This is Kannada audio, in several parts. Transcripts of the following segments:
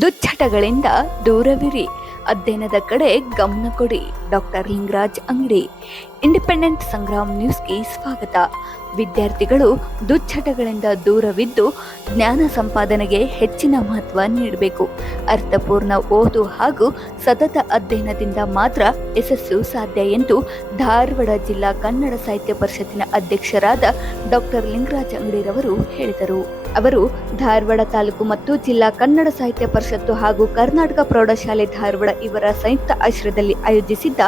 ದುಶ್ಚಟಗಳಿಂದ ದೂರವಿರಿ, ಅಧ್ಯಯನದ ಕಡೆ ಗಮನ ಕೊಡಿ. ಡಾಕ್ಟರ್ ಲಿಂಗರಾಜ್ ಅಂಗಡಿ. ಇಂಡಿಪೆಂಡೆಂಟ್ ಸಂಗ್ರಾಮ್ ನ್ಯೂಸ್ಗೆ ಸ್ವಾಗತ. ವಿದ್ಯಾರ್ಥಿಗಳು ದುಶ್ಚಟಗಳಿಂದ ದೂರವಿದ್ದು ಜ್ಞಾನ ಸಂಪಾದನೆಗೆ ಹೆಚ್ಚಿನ ಮಹತ್ವ ನೀಡಬೇಕು. ಅರ್ಥಪೂರ್ಣ ಓದು ಹಾಗೂ ಸತತ ಅಧ್ಯಯನದಿಂದ ಮಾತ್ರ ಯಶಸ್ಸು ಸಾಧ್ಯ ಎಂದು ಧಾರವಾಡ ಜಿಲ್ಲಾ ಕನ್ನಡ ಸಾಹಿತ್ಯ ಪರಿಷತ್ತಿನ ಅಧ್ಯಕ್ಷರಾದ ಡಾಕ್ಟರ್ ಲಿಂಗರಾಜ್ ಅಂಗಡಿರವರು ಹೇಳಿದರು. ಅವರು ಧಾರವಾಡ ತಾಲೂಕು ಮತ್ತು ಜಿಲ್ಲಾ ಕನ್ನಡ ಸಾಹಿತ್ಯ ಪರಿಷತ್ತು ಹಾಗೂ ಕರ್ನಾಟಕ ಪ್ರೌಢಶಾಲೆ ಧಾರವಾಡ ಇವರ ಸಂಯುಕ್ತ ಆಶ್ರಯದಲ್ಲಿ ಆಯೋಜಿಸಿದ್ದ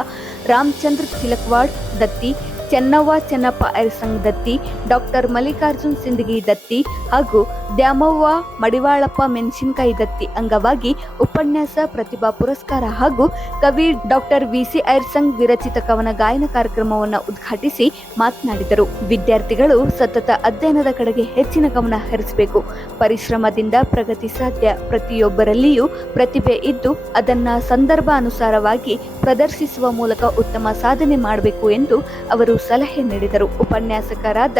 ರಾಮಚಂದ್ರ ತಿಲಕ್ವಾಡ್ ದತ್ತಿ, ಚೆನ್ನವ್ವ ಚೆನ್ನಪ್ಪ ಐರ್ಸಂಗ್ ದತ್ತಿ, ಡಾಕ್ಟರ್ ಮಲ್ಲಿಕಾರ್ಜುನ್ ಸಿಂದಗಿ ದತ್ತಿ ಹಾಗೂ ದ್ಯಾಮವ್ವ ಮಡಿವಾಳಪ್ಪ ಮೆಣಸಿನಕಾಯಿ ದತ್ತಿ ಅಂಗವಾಗಿ ಉಪನ್ಯಾಸ, ಪ್ರತಿಭಾ ಪುರಸ್ಕಾರ ಹಾಗೂ ಕವಿ ಡಾಕ್ಟರ್ ವಿ.ಸಿ. ಐರ್ಸಂಗ್ ವಿರಚಿತ ಕವನ ಗಾಯನ ಕಾರ್ಯಕ್ರಮವನ್ನು ಉದ್ಘಾಟಿಸಿ ಮಾತನಾಡಿದರು. ವಿದ್ಯಾರ್ಥಿಗಳು ಸತತ ಅಧ್ಯಯನದ ಕಡೆಗೆ ಹೆಚ್ಚಿನ ಗಮನ ಹರಿಸಬೇಕು. ಪರಿಶ್ರಮದಿಂದ ಪ್ರಗತಿ ಸಾಧ್ಯ. ಪ್ರತಿಯೊಬ್ಬರಲ್ಲಿಯೂ ಪ್ರತಿಭೆ ಇದ್ದು ಅದನ್ನ ಸಂದರ್ಭಾನುಸಾರವಾಗಿ ಪ್ರದರ್ಶಿಸುವ ಮೂಲಕ ಉತ್ತಮ ಸಾಧನೆ ಮಾಡಬೇಕು ಎಂದು ಅವರು ಸಲಹೆ ನೀಡಿದರು. ಉಪನ್ಯಾಸಕರಾದ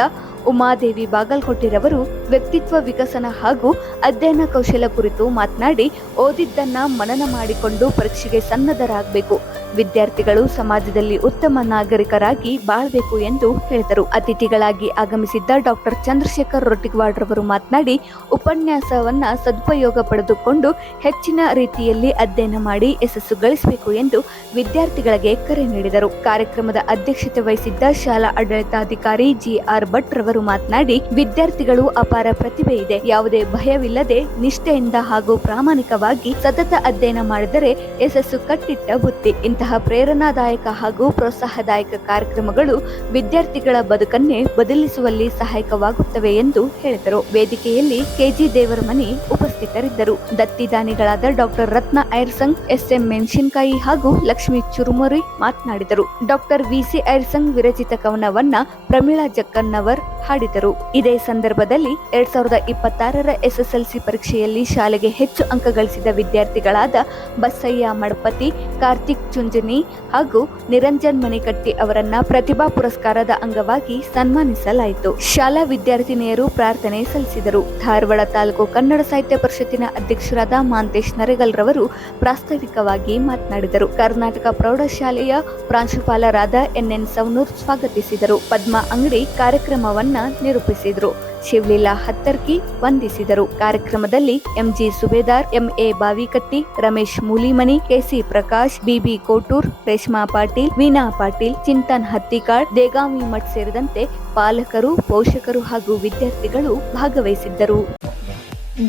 ಉಮಾದೇವಿ ಬಾಗಲಕೋಟೆರವರು ವ್ಯಕ್ತಿತ್ವ ವಿಕಸನ ಹಾಗೂ ಅಧ್ಯಯನ ಕೌಶಲ ಕುರಿತು ಮಾತನಾಡಿ, ಓದಿದ್ದನ್ನ ಮನನ ಮಾಡಿಕೊಂಡು ಪರೀಕ್ಷೆಗೆ ಸನ್ನದ್ಧರಾಗಬೇಕು. ವಿದ್ಯಾರ್ಥಿಗಳು ಸಮಾಜದಲ್ಲಿ ಉತ್ತಮ ನಾಗರಿಕರಾಗಿ ಬಾಳಬೇಕು ಎಂದು ಹೇಳಿದರು. ಅತಿಥಿಗಳಾಗಿ ಆಗಮಿಸಿದ್ದ ಡಾಕ್ಟರ್ ಚಂದ್ರಶೇಖರ್ ರೊಟ್ಟಿಗವಾಡ್ ರವರು ಮಾತನಾಡಿ, ಉಪನ್ಯಾಸವನ್ನ ಸದುಪಯೋಗ ಪಡೆದುಕೊಂಡು ಹೆಚ್ಚಿನ ರೀತಿಯಲ್ಲಿ ಅಧ್ಯಯನ ಮಾಡಿ ಯಶಸ್ಸು ಗಳಿಸಬೇಕು ಎಂದು ವಿದ್ಯಾರ್ಥಿಗಳಿಗೆ ಕರೆ ನೀಡಿದರು. ಕಾರ್ಯಕ್ರಮದ ಅಧ್ಯಕ್ಷತೆ ವಹಿಸಿದ್ದ ಶಾಲಾ ಆಡಳಿತಾಧಿಕಾರಿ ಜಿ.ಆರ್. ಭಟ್ ರವರು ಮಾತನಾಡಿ, ವಿದ್ಯಾರ್ಥಿಗಳು ಅಪಾರ ಪ್ರತಿಭೆ ಇದೆ. ಯಾವುದೇ ಭಯವಿಲ್ಲದೆ ನಿಷ್ಠೆಯಿಂದ ಹಾಗೂ ಪ್ರಾಮಾಣಿಕವಾಗಿ ಸತತ ಅಧ್ಯಯನ ಮಾಡಿದರೆ ಯಶಸ್ಸು ಕಟ್ಟಿಟ್ಟ ಬುತ್ತಿ. ಇಂತಹ ಪ್ರೇರಣಾದಾಯಕ ಹಾಗೂ ಪ್ರೋತ್ಸಾಹದಾಯಕ ಕಾರ್ಯಕ್ರಮಗಳು ವಿದ್ಯಾರ್ಥಿಗಳ ಬದುಕನ್ನೇ ಬದಲಿಸುವಲ್ಲಿ ಸಹಾಯಕವಾಗುತ್ತವೆ ಎಂದು ಹೇಳಿದರು. ವೇದಿಕೆಯಲ್ಲಿ ಕೆಜಿ ದೇವರಮನಿ ಉಪಸ್ಥಿತರಿದ್ದರು. ದತ್ತಿದಾನಿಗಳಾದ ಡಾಕ್ಟರ್ ರತ್ನ ಐರ್ಸಂಗ್, ಎಸ್.ಎಂ. ಮೆಣಸಿನಕಾಯಿ ಹಾಗೂ ಲಕ್ಷ್ಮೀ ಚುರುಮುರಿ ಮಾತನಾಡಿದರು. Doctor VC. ಐರ್ಸಂಗ್ ವಿರಚಿತ ಕವನವನ್ನ ಪ್ರಮೀಳಾ ಜಕ್ಕನ್ನವರ್ ಹಾಡಿದರು. ಇದೇ ಸಂದರ್ಭದಲ್ಲಿ 2026ರ ಎಸ್ಎಸ್ಎಲ್ಸಿ ಪರೀಕ್ಷೆಯಲ್ಲಿ ಶಾಲೆಗೆ ಹೆಚ್ಚು ಅಂಕ ಗಳಿಸಿದ ವಿದ್ಯಾರ್ಥಿಗಳಾದ ಬಸಯ್ಯ ಮಡಪತಿ, ಕಾರ್ತಿಕ್ ಚುಂಜನಿ ಹಾಗೂ ನಿರಂಜನ್ ಮಣಿಕಟ್ಟಿ ಅವರನ್ನ ಪ್ರತಿಭಾ ಪುರಸ್ಕಾರದ ಅಂಗವಾಗಿ ಸನ್ಮಾನಿಸಲಾಯಿತು. ಶಾಲಾ ವಿದ್ಯಾರ್ಥಿನಿಯರು ಪ್ರಾರ್ಥನೆ ಸಲ್ಲಿಸಿದರು. ಧಾರವಾಡ ತಾಲೂಕು ಕನ್ನಡ ಸಾಹಿತ್ಯ ಪರಿಷತ್ತಿನ ಅಧ್ಯಕ್ಷರಾದ ಮಾಂತೇಶ್ ನರೇಗಲ್ ರವರು ಪ್ರಾಸ್ತಾವಿಕವಾಗಿ ಮಾತನಾಡಿದರು. ಕರ್ನಾಟಕ ಪ್ರೌಢಶಾಲೆಯ ಪ್ರಾಂಶುಪಾಲರಾದ ಎನ್.ಎನ್. ಸವನೂರ್ ಸ್ವಾಗತಿಸಿದರು. ಪದ್ಮಾ ಅಂಗಡಿ ಕಾರ್ಯಕ್ರಮವನ್ನ ನಿರೂಪಿಸಿದರು. ಶಿವಲೀಲಾ ಹತ್ತರ್ಕಿ ವಂದಿಸಿದರು. ಕಾರ್ಯಕ್ರಮದಲ್ಲಿ ಎಂಜಿ ಸುಬೇದಾರ್, ಎಂಎ ಬಾವಿಕಟ್ಟಿ, ರಮೇಶ್ ಮೂಲಿಮನಿ, ಕೆಸಿ ಪ್ರಕಾಶ್, ಬಿಬಿ ಕೋಟೂರ್, ರೇಷ್ಮಾ ಪಾಟೀಲ್, ವೀಣಾ ಪಾಟೀಲ್, ಚಿಂತನ್ ಹತ್ತಿಕಾಳ್, ದೇಗಾವಿ ಮಠ್ ಸೇರಿದಂತೆ ಪಾಲಕರು, ಪೋಷಕರು ಹಾಗೂ ವಿದ್ಯಾರ್ಥಿಗಳು ಭಾಗವಹಿಸಿದ್ದರು.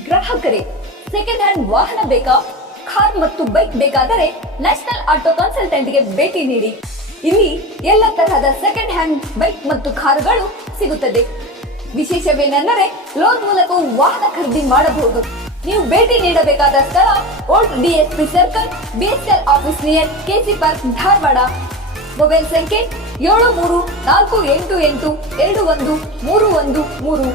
ಗ್ರಾಹಕರೇ, ಸೆಕೆಂಡ್ ಹ್ಯಾಂಡ್ ವಾಹನ ಬೇಕಾ? ಕಾರ್ ಮತ್ತು ಬೈಕ್ ಬೇಕಾದರೆ ನ್ಯಾಷನಲ್ ಆಟೋ ಕನ್ಸಲ್ಟೆಂಟ್ಗೆ ಭೇಟಿ ನೀಡಿ. ಇಲ್ಲಿ ಎಲ್ಲ ತರಹದ ಸೆಕೆಂಡ್ ಹ್ಯಾಂಡ್ ಬೈಕ್ ಮತ್ತು ಕಾರುಗಳು ಸಿಗುತ್ತದೆ. ವಿಶೇಷವೇನೆಂದರೆ ಲೋನ್ ಮೂಲಕ ವಾಹನ ಖರೀದಿ ಮಾಡಬಹುದು. ನೀವು ಭೇಟಿ ನೀಡಬೇಕಾದ ಸ್ಥಳ old DSP circle, BSL office near KC park, Dharwad. Mobile ಸಂಖ್ಯೆ 7348821313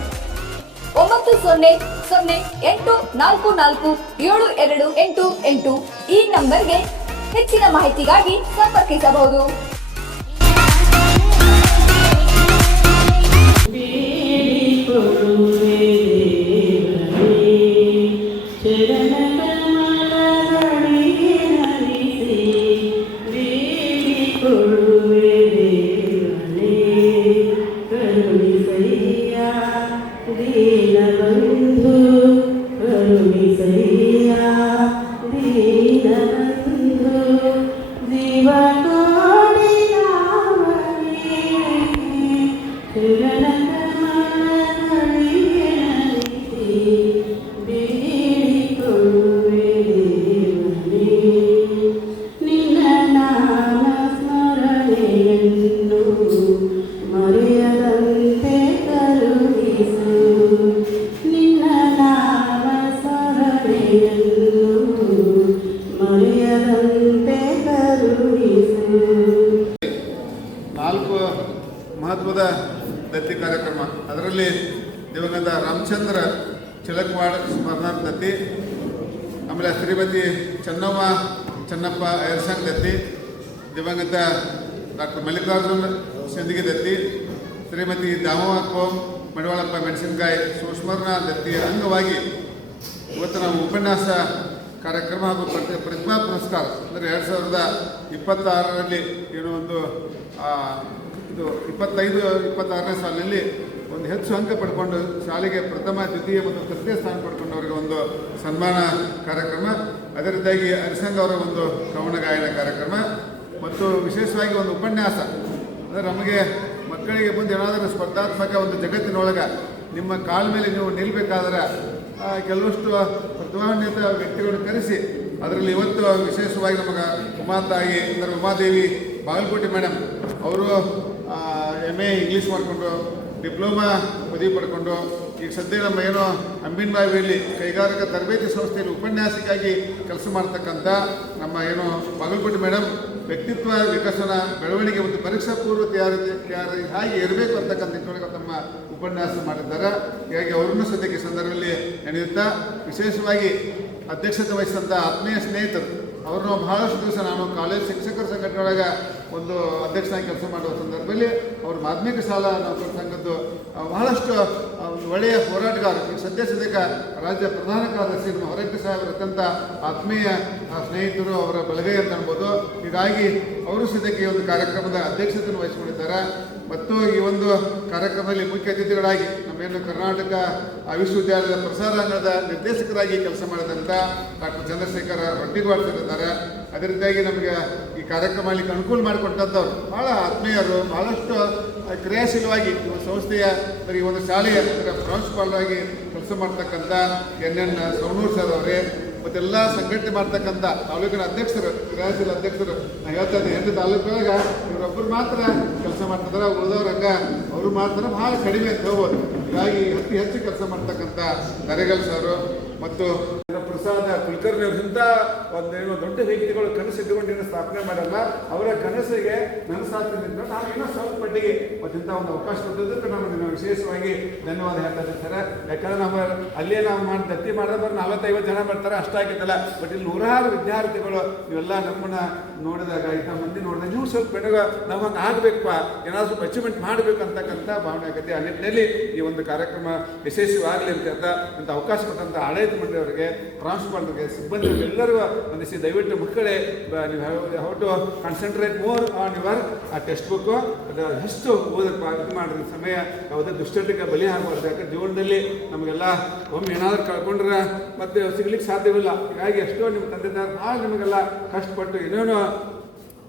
9008447288. ಈ ನಂಬರ್ಗೆ ಹೆಚ್ಚಿನ ಮಾಹಿತಿಗಾಗಿ ಸಂಪರ್ಕಿಸಬಹುದು. ನಾಲ್ಕು ಮಹತ್ವದ ದತ್ತಿ ಕಾರ್ಯಕ್ರಮ. ಅದರಲ್ಲಿ ದಿವಂಗತ ರಾಮಚಂದ್ರ ಚಿಲಕ್ವಾಡ್ ಸ್ಮರಣಾರ್ಥ ದತ್ತಿ, ಆಮೇಲೆ ಶ್ರೀಮತಿ ಚೆನ್ನವ್ವ ಚೆನ್ನಪ್ಪ ಐರ್ಸಂಗ್ ದತ್ತಿ, ದಿವಂಗತ ಡಾಕ್ಟರ್ ಮಲ್ಲಿಕಾರ್ಜುನ್ ಸಿಂದಗಿ ದತ್ತಿ, ಶ್ರೀಮತಿ ದ್ಯಾಮವ್ವ ಮಡಿವಾಳಪ್ಪ ಮೆಣಸಿನಕಾಯಿ ಸುಸ್ಮರಣ ದತ್ತಿಯ ಅಂಗವಾಗಿ ಇವತ್ತು ನಾವು ಉಪನ್ಯಾಸ ಕಾರ್ಯಕ್ರಮ ಹಾಗೂ ಪ್ರತಿಭಾ ಪುರಸ್ಕಾರ ಅಂದರೆ 2026ರಲ್ಲಿ ಏನೋ ಒಂದು ಇದು 25-26ನೇ ಸಾಲಿನಲ್ಲಿ ಒಂದು ಹೆಚ್ಚು ಅಂಕ ಪಡ್ಕೊಂಡು ಶಾಲೆಗೆ ಪ್ರಥಮ, ದ್ವಿತೀಯ ಮತ್ತು ತೃತೀಯ ಸ್ಥಾನ ಪಡ್ಕೊಂಡವರಿಗೆ ಒಂದು ಸನ್ಮಾನ ಕಾರ್ಯಕ್ರಮ, ಅದೇ ರೀತಿಯಾಗಿ ಹರಿಸಂಗ ಅವರ ಒಂದು ಕವನ ಗಾಯನ ಕಾರ್ಯಕ್ರಮ ಮತ್ತು ವಿಶೇಷವಾಗಿ ಒಂದು ಉಪನ್ಯಾಸ. ಅಂದರೆ ನಮಗೆ ಮಕ್ಕಳಿಗೆ ಮುಂದೆ ಏನಾದರೂ ಸ್ಪರ್ಧಾತ್ಮಕ ಒಂದು ಜಗತ್ತಿನೊಳಗೆ ನಿಮ್ಮ ಕಾಲ ಮೇಲೆ ನೀವು ನಿಲ್ಲಬೇಕಾದ್ರೆ ಕೆಲವಷ್ಟು ಪ್ರತಿಭಾನ್ವಿತ ವ್ಯಕ್ತಿಗಳನ್ನು ಕರೆಸಿ ಅದರಲ್ಲಿ ಇವತ್ತು ವಿಶೇಷವಾಗಿ ನಮಗೆ ಉಮಾತಾಯಿ ಅಂದರೆ ಉಮಾದೇವಿ ಬಾಗಲಕೋಟೆ ಮೇಡಮ್ ಅವರು MA ಇಂಗ್ಲೀಷ್ ಮಾಡಿಕೊಂಡು ಡಿಪ್ಲೊಮಾ ಪದವಿ ಪಡ್ಕೊಂಡು ಈಗ ಸದ್ಯ ನಮ್ಮ ಏನೋ ಅಂಬಿನಬಾವಿಯಲ್ಲಿ ಕೈಗಾರಿಕಾ ತರಬೇತಿ ಸಂಸ್ಥೆಯಲ್ಲಿ ಉಪನ್ಯಾಸಕ್ಕಾಗಿ ಕೆಲಸ ಮಾಡ್ತಕ್ಕಂಥ ನಮ್ಮ ಏನೋ ಬಾಗಲಕೋಟೆ ಮೇಡಮ್ ವ್ಯಕ್ತಿತ್ವ ವಿಕಸನ ಬೆಳವಣಿಗೆ ಮತ್ತು ಪರೀಕ್ಷಾ ಪೂರ್ವ ತಯಾರಿ ಹಾಗೆ ಇರಬೇಕು ಅಂತಕ್ಕಂಥ ನಿಟ್ಟಿನೊಳಗೆ ತಮ್ಮ ಉಪನ್ಯಾಸ ಮಾಡಿದ್ದಾರೆ. ಹೀಗಾಗಿ ಅವ್ರನ್ನೂ ಸದ್ಯಕ್ಕೆ ಸಂದರ್ಭದಲ್ಲಿ ನೆನೆಯುತ್ತಾ ವಿಶೇಷವಾಗಿ ಅಧ್ಯಕ್ಷತೆ ವಹಿಸಿದಂಥ ಆತ್ಮೀಯ ಸ್ನೇಹಿತರು ಅವ್ರನ್ನೂ ಬಹಳಷ್ಟು ದಿವಸ ನಾನು ಕಾಲೇಜ್ ಶಿಕ್ಷಕರ ಸಂಘಟನೆಯೊಳಗೆ ಒಂದು ಅಧ್ಯಕ್ಷನಾಗಿ ಕೆಲಸ ಮಾಡುವ ಸಂದರ್ಭದಲ್ಲಿ ಅವರು ಮಾಧ್ಯಮಿಕ ಶಾಲಾ ನೌಕರ ಸಂಘದ್ದು ಬಹಳಷ್ಟು ಒಳ್ಳೆಯ ಹೋರಾಟಗಾರರು. ಈಗ ಸದ್ಯಕ್ಕೆ ರಾಜ್ಯ ಪ್ರಧಾನ ಕಾರ್ಯದರ್ಶಿ ನಮ್ಮ ಹೊರಟ್ಟಿ ಸಾಹೇಬರು ಅತ್ಯಂತ ಆತ್ಮೀಯ ಸ್ನೇಹಿತರು, ಅವರ ಬಲಗೈ ಅಂತ ಅನ್ಬೋದು. ಹೀಗಾಗಿ ಅವರು ಸದ್ಯಕ್ಕೆ ಈ ಒಂದು ಕಾರ್ಯಕ್ರಮದ ಅಧ್ಯಕ್ಷತೆಯನ್ನು ವಹಿಸಿಕೊಂಡಿದ್ದಾರೆ. ಮತ್ತು ಈ ಒಂದು ಕಾರ್ಯಕ್ರಮದಲ್ಲಿ ಮುಖ್ಯ ಅತಿಥಿಗಳಾಗಿ ನಮ್ಮೇನು ಕರ್ನಾಟಕ ವಿಶ್ವವಿದ್ಯಾಲಯದ ಪ್ರಸಾರಾಂಗಣದ ನಿರ್ದೇಶಕರಾಗಿ ಕೆಲಸ ಮಾಡಿದಂಥ ಡಾಕ್ಟರ್ ಚಂದ್ರಶೇಖರ ರೊಟ್ಟಿಗೋಳ್ ಇದ್ದಾರೆ. ಅದೇ ರೀತಿಯಾಗಿ ನಮಗೆ ಈ ಕಾರ್ಯಕ್ರಮ ಮಾಡಲಿಕ್ಕೆ ಅನುಕೂಲ ಮಾಡಿಕೊಟ್ಟಂಥವ್ರು ಭಾಳ ಆತ್ಮೀಯರು, ಭಾಳಷ್ಟು ಕ್ರಿಯಾಶೀಲವಾಗಿ ಈ ಸಂಸ್ಥೆಯ ಈ ಒಂದು ಶಾಲೆಯ ಪ್ರಾಂಶುಪಾಲರಾಗಿ ಕೆಲಸ ಮಾಡ್ತಕ್ಕಂಥ NN ಸವಣೂರ್ ಸರ್ ಅವರೇ, ಮತ್ತೆಲ್ಲ ಸಂಘಟನೆ ಮಾಡ್ತಕ್ಕಂಥ ತಾಲೂಕಿನ ಅಧ್ಯಕ್ಷರು, ಕ್ರಿಯಾಶೀಲ ಅಧ್ಯಕ್ಷರು. ನಾನು ಹೇಳ್ತಾ ಇದ್ದೀನಿ 8 ತಾಲೂಕಿನೊಳಗೆ ಇವರೊಬ್ಬರು ಮಾತ್ರ ಕೆಲಸ ಮಾಡ್ತಿದ್ದಾರೆ, ಉಳಿದವ್ರಂಗ ಅವರು ಮಾಡ್ತಾರೆ ಭಾಳ ಕಡಿಮೆ ಅಂತ ಹೇಳ್ಬೋದು. ಹೀಗಾಗಿ ಹೆಚ್ಚು ಕೆಲಸ ಮಾಡ್ತಕ್ಕಂಥ ನರೇಗಲ್ ಸರ್ ಮತ್ತು ಪ್ರಸಾದ ಕುಲಕರ್ಣಿ ಅವರಿಂದ ಒಂದೇನೋ ದೊಡ್ಡ ವ್ಯಕ್ತಿಗಳು ಕನಸಿಟ್ಟುಕೊಂಡು ಸ್ಥಾಪನೆ ಮಾಡಲ್ಲ, ಅವರ ಕನಸಿಗೆ ನನಸಾಗ್ತಿದ್ದು ನಾವು ಇನ್ನೂ ಸ್ವಲ್ಪ ಮಟ್ಟಿಗೆ ಮತ್ತಿಂಥ ಒಂದು ಅವಕಾಶ ಕೊಟ್ಟಿದ್ದಕ್ಕೆ ನಮಗೆ ವಿಶೇಷವಾಗಿ ಧನ್ಯವಾದ ಹೇಳ್ತಾ ಇರ್ತಾರೆ. ಯಾಕಂದ್ರೆ ನಮ್ಮ ಅಲ್ಲೇ ನಾವು ದತ್ತಿ ಮಾಡಿದ್ರೆ 40-50 ಜನ ಬರ್ತಾರೆ, ಅಷ್ಟಾಗಿದ್ದಲ್ಲ. ಬಟ್ ಇಲ್ಲಿ 100 ವಿದ್ಯಾರ್ಥಿಗಳು ಇವೆಲ್ಲ ನಮ್ಮನ್ನ ನೋಡಿದಾಗ, ಇಂಥ ಮಂದಿ ನೋಡಿದಾಗ ನೀವು ಸ್ವಲ್ಪ ಬೆಳಗ ನಾವು ಹಂಗೆ ಆಗಬೇಕಪ್ಪ, ಏನಾದರೂ ಸ್ವಲ್ಪ ಅಚೀವ್ಮೆಂಟ್ ಮಾಡಬೇಕು ಅಂತಕ್ಕಂಥ ಭಾವನೆ ಆಗುತ್ತೆ. ಆ ನಿಟ್ಟಿನಲ್ಲಿ ಈ ಒಂದು ಕಾರ್ಯಕ್ರಮ ಯಶಸ್ವಿಯಾಗಲಿ ಅಂತ ಅವಕಾಶ ಕೊಟ್ಟಂಥ ಆಡಳಿತ ಮಂಡಳಿಯವರಿಗೆ, ಪ್ರಾಂಶುಪಾಲರಿಗೆ, ಸಿಬ್ಬಂದಿಗಳಿಗೆ ಎಲ್ಲರಿಗೂ ವಂದಿಸಿ, ದಯವಿಟ್ಟು ಮಕ್ಕಳೇ ನೀವು how to concentrate more on your text book, ಅದು ಎಷ್ಟು ಓದಕ್ಕೆ ಇದು ಮಾಡಿದ ಸಮಯ ಯಾವುದೇ ದುಶ್ಚಟಕ್ಕೆ ಬಲಿ ಆಗಬಾರ್ದು. ಯಾಕಂದ್ರೆ ಜೀವನದಲ್ಲಿ ನಮಗೆಲ್ಲ ಒಮ್ಮೆ ಏನಾದರೂ ಕಳ್ಕೊಂಡ್ರೆ ಮತ್ತೆ ಸಿಗ್ಲಿಕ್ಕೆ ಸಾಧ್ಯವಿಲ್ಲ. ಹೀಗಾಗಿ ಎಷ್ಟೋ ನಿಮ್ಮ ತಂದೆ ತಾಯಿ ಭಾಳ ನಿಮಗೆಲ್ಲ ಕಷ್ಟಪಟ್ಟು ಏನೇನೋ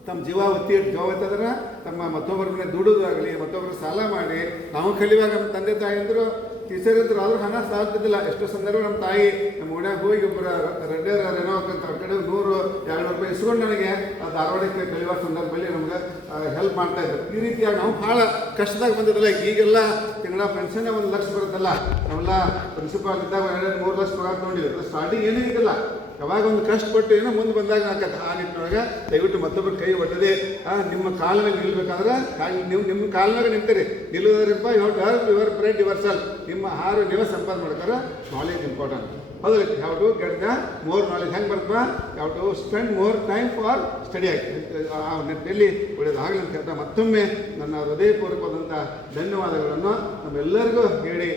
ತಮ್ಮ ಜೀವ ಒತ್ತಿದ್ರೆ ತಮ್ಮ ಮತ್ತೊಬ್ಬರ ಮನೆ ದುಡಿದಾಗಲಿ, ಮತ್ತೊಬ್ಬರು ಸಾಲ ಮಾಡಿ ನಾವು ಕಲಿಯುವಾಗ ನಮ್ಮ ತಂದೆ ತಾಯಿ ಅಂದರು ಟೀಚರ್ ಇದ್ರು, ಆದ್ರೂ ಹಣ ಸಾಲ್ತಿದ್ದಿಲ್ಲ. ಎಷ್ಟೋ ಸಂದರ್ಭ ನಮ್ಮ ತಾಯಿ ನಮ್ಮ ಓಣ್ಯಾಗ ಹೋಗಿ ಒಬ್ಬರು ರೆಡ್ಡರ್ ಏನೋ ಅಂತ ಅವ್ರ ಕಡೆ 100-200 ರೂಪಾಯಿ ಇಸ್ಕೊಂಡು ನನಗೆ ಧಾರವಾಡಕ್ಕೆ ಕಲಿಯುವ ಸಂದರ್ಭದಲ್ಲಿ ನಮ್ಗೆ ಹೆಲ್ಪ್ ಮಾಡ್ತಾ ಇದ್ರು. ಈ ರೀತಿಯಾಗಿ ನಾವು ಭಾಳ ಕಷ್ಟದಾಗ ಬಂದಿದ್ದಲ್ಲ. ಈಗೆಲ್ಲ ತಿಂಗಳ ಪೆನ್ಷನ್ 1 ಲಕ್ಷ ಬರುತ್ತಲ್ಲ, ನಾವೆಲ್ಲ ಪ್ರಿನ್ಸಿಪಾಲ್ ಇದ್ದಾಗ 2-3 ಲಕ್ಷ ಪಗಾರ ತೊಗೊಂಡಿದ್ರು. ಸ್ಟಾರ್ಟಿಂಗ್ ಏನೂ ಇದ್ದಿಲ್ಲ, ಯಾವಾಗ ಒಂದು ಕಷ್ಟಪಟ್ಟು ಏನೋ ಮುಂದೆ ಬಂದಾಗ ಆಗತ್ತೆ. ಆ ನಿಟ್ಟಿನೊಳಗೆ ದಯವಿಟ್ಟು ಮತ್ತೊಬ್ಬರು ಕೈ ಒಟ್ಟದೆ ನಿಮ್ಮ ಕಾಲ ಮೇಲೆ ನಿಲ್ಬೇಕಾದ್ರೆ ನೀವು ನಿಮ್ಮ ಕಾಲ ಮೇಲೆ ನಿಂತೀರಿ. ನಿಲ್ಲೋದ್ರಪ್ಪ ಯುವರ್ ಬ್ರೈಟ್ ಯುವರ್ ಸೆಲ್ಫ್, ನಿಮ್ಮ ಆಹಾರ ನೀವೇ ಸಂಪಾದನೆ ಮಾಡ್ತಾರೆ. Knowledge important. ಹೌದು, have to get the more knowledge. ಹೆಂಗೆ ಬರ್ತವ, have to spend more time for study ಆಗಿ ಆ ನಿಟ್ಟಿನಲ್ಲಿ ಒಳ್ಳೆಯದಾಗಲಿ ಅಂತ ಹೇಳ್ತಾ ಮತ್ತೊಮ್ಮೆ ನನ್ನ ಹೃದಯಪೂರ್ವಕವಾದಂಥ ಧನ್ಯವಾದಗಳನ್ನು ನಮ್ಮೆಲ್ಲರಿಗೂ ಹೇಳಿ.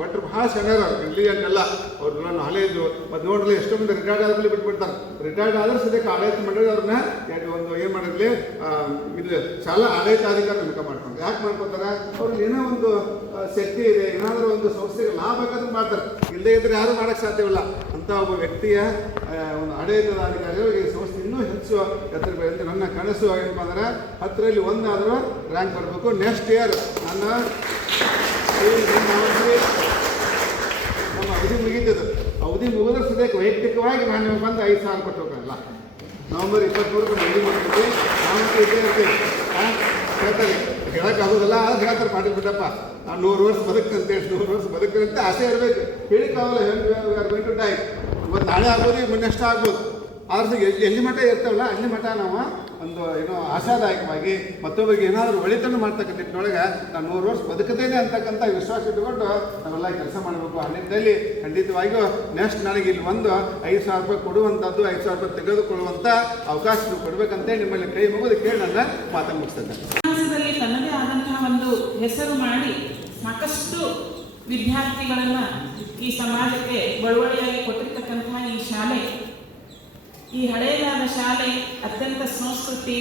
ಭಟ್ರು ಭಾಳ ಸಣ್ಣರು, ಇಂಟೆಲಿಜೆಂಟ್ ಎಲ್ಲ, ಅವ್ರನ್ನ ನಾಲೆಜು. ಮತ್ತು ನೋಡ್ರಿ ಎಷ್ಟೋ ಮಂದಿ ರಿಟೈರ್ಡ್ ಆದ್ಮೇಲೆ ಬಿಟ್ಬಿಡ್ತಾರೆ. ರಿಟೈರ್ಡ್ ಆದ್ರೆ ಸದ್ಯಕ್ಕೆ ಆಡಳಿತ ಮಂಡಳಿ ಅವ್ರನ್ನ ಒಂದು ಏನು ಮಾಡಿರಲಿ ಇದು ಶಾಲಾ ಆಡಳಿತಾಧಿಕಾರಿ ನೇಮಕ ಮಾಡ್ಕೊಂಡು. ಯಾಕೆ ಮಾಡ್ಕೊತಾರೆ, ಅವ್ರಿಗೆ ಏನೋ ಒಂದು ಶಕ್ತಿ ಇದೆ, ಏನಾದರೂ ಒಂದು ಸಂಸ್ಥೆಗೆ ಲಾಭ ಬೇಕಾದ್ರೆ ಮಾಡ್ತಾರೆ. ಇಲ್ಲದೇ ಇದ್ರೆ ಯಾರು ಮಾಡೋಕ್ಕೆ ಸಾಧ್ಯವಿಲ್ಲ. ಅಂತ ಒಬ್ಬ ವ್ಯಕ್ತಿಯ ಒಂದು ಆಡಳಿತದ ಅಧಿಕಾರಿಗಳು ಈ ಸಂಸ್ಥೆ ಇನ್ನೂ ಹೆಚ್ಚು ಎತ್ತರ ಬೆಳೆಯುತ್ತೆ. ನನ್ನ ಕನಸು ಏನಪ್ಪ ಅಂದ್ರೆ 10ರಲ್ಲಿ 1 ಆದರೂ ರ್ಯಾಂಕ್ ಬರಬೇಕು. ನೆಕ್ಸ್ಟ್ ಇಯರ್ ನನ್ನ ನಮ್ಮ ಅವಧಿ ಮುಗಿತದ್ದು. ಅವಧಿ ಮುಗಿದ್ರೆ ಸದ್ಯಕ್ಕೆ ವೈಯಕ್ತಿಕವಾಗಿ ನಾನು ನಿಮಗೆ ಬಂದು 5,000 ಕೊಟ್ಟು ಹೋಗಲ್ಲ. ನವೆಂಬರ್ 23ಕ್ಕೆ ಮದುವೆ ಮಾಡ್ತೀವಿ. ನಾವು ವಿದ್ಯಾರ್ಥಿ ಹೇಳ್ತಾರೆ, ಹೇಳೋಕ್ಕಾಗೋದಿಲ್ಲ. ಆದ್ರೆ ಹೇಳ್ತಾರೆ, ಪಾಟೀಲ್ ಬಿಟ್ಟಪ್ಪ ನಾನು 100 ವರ್ಷ ಬದುಕ್ತಂತೇಳಿ, 100 ವರ್ಷ ಬದುಕ್ತಂತೆ ಆಸೆ ಇರಬೇಕು. ಹೇಳಿಕ್ಕಾಗಲ್ಲ, ಗೋಯಿಂಟು ಡೈ. ಇವತ್ತು ನಾಳೆ ಆಗ್ಬೋದು, ನೆಕ್ಸ್ಟ್ ಆಗ್ಬೋದು. ಆದ್ರೆ ಎಲ್ಲಿ ಮಠ ಇರ್ತಾವಲ್ಲ ಅಲ್ಲಿ ಮಠ ನಾವು ಒಂದು ಏನೋ ಆಶಾದಾಯಕವಾಗಿ ಮತ್ತೊಬ್ಬರಿಗೆ ಏನಾದರೂ ಒಳಿತನ್ನು ಮಾಡ್ತಕ್ಕಂಥ ನಿಟ್ಟಿನೊಳಗೆ ನಾನು 100 ವರ್ಷ ಬದುಕುತ್ತೇನೆ ಅಂತಕ್ಕಂಥ ವಿಶ್ವಾಸ ಇಟ್ಟುಕೊಂಡು ನಾವೆಲ್ಲ ಕೆಲಸ ಮಾಡಬೇಕು. ಆ ನಿಟ್ಟಿನಲ್ಲಿ ಖಂಡಿತವಾಗಿಯೂ ನೆಕ್ಸ್ಟ್ ನನಗೆ ಇಲ್ಲಿ ಒಂದು 5,000 ರೂಪಾಯಿ ಕೊಡುವಂಥದ್ದು, 5,000 ರೂಪಾಯಿ ತೆಗೆದುಕೊಳ್ಳುವಂಥ ಅವಕಾಶ ಕೊಡಬೇಕಂತೇಳಿ ನಿಮ್ಮಲ್ಲಿ ಕೈ ಮುಗಿದು ಕೇಳಿ ನನ್ನ ಮಾತನ್ನು ಮುಗಿಸ್ತೇನೆ. ತನ್ನದೇ ಆದಂತಹ ಒಂದು ಹೆಸರು ಮಾಡಿ ಸಾಕಷ್ಟು ವಿದ್ಯಾರ್ಥಿಗಳನ್ನು ಈ ಸಮಾಜಕ್ಕೆ ಬಳುವಳಿಯಾಗಿ ಕೊಟ್ಟಿರ್ತಕ್ಕಂತಹ ಈ ಶಾಲೆ ಈ ಹಳೆಯದಾದ ಶಾಲೆ ಅತ್ಯಂತ ಸಂಸ್ಕೃತಿ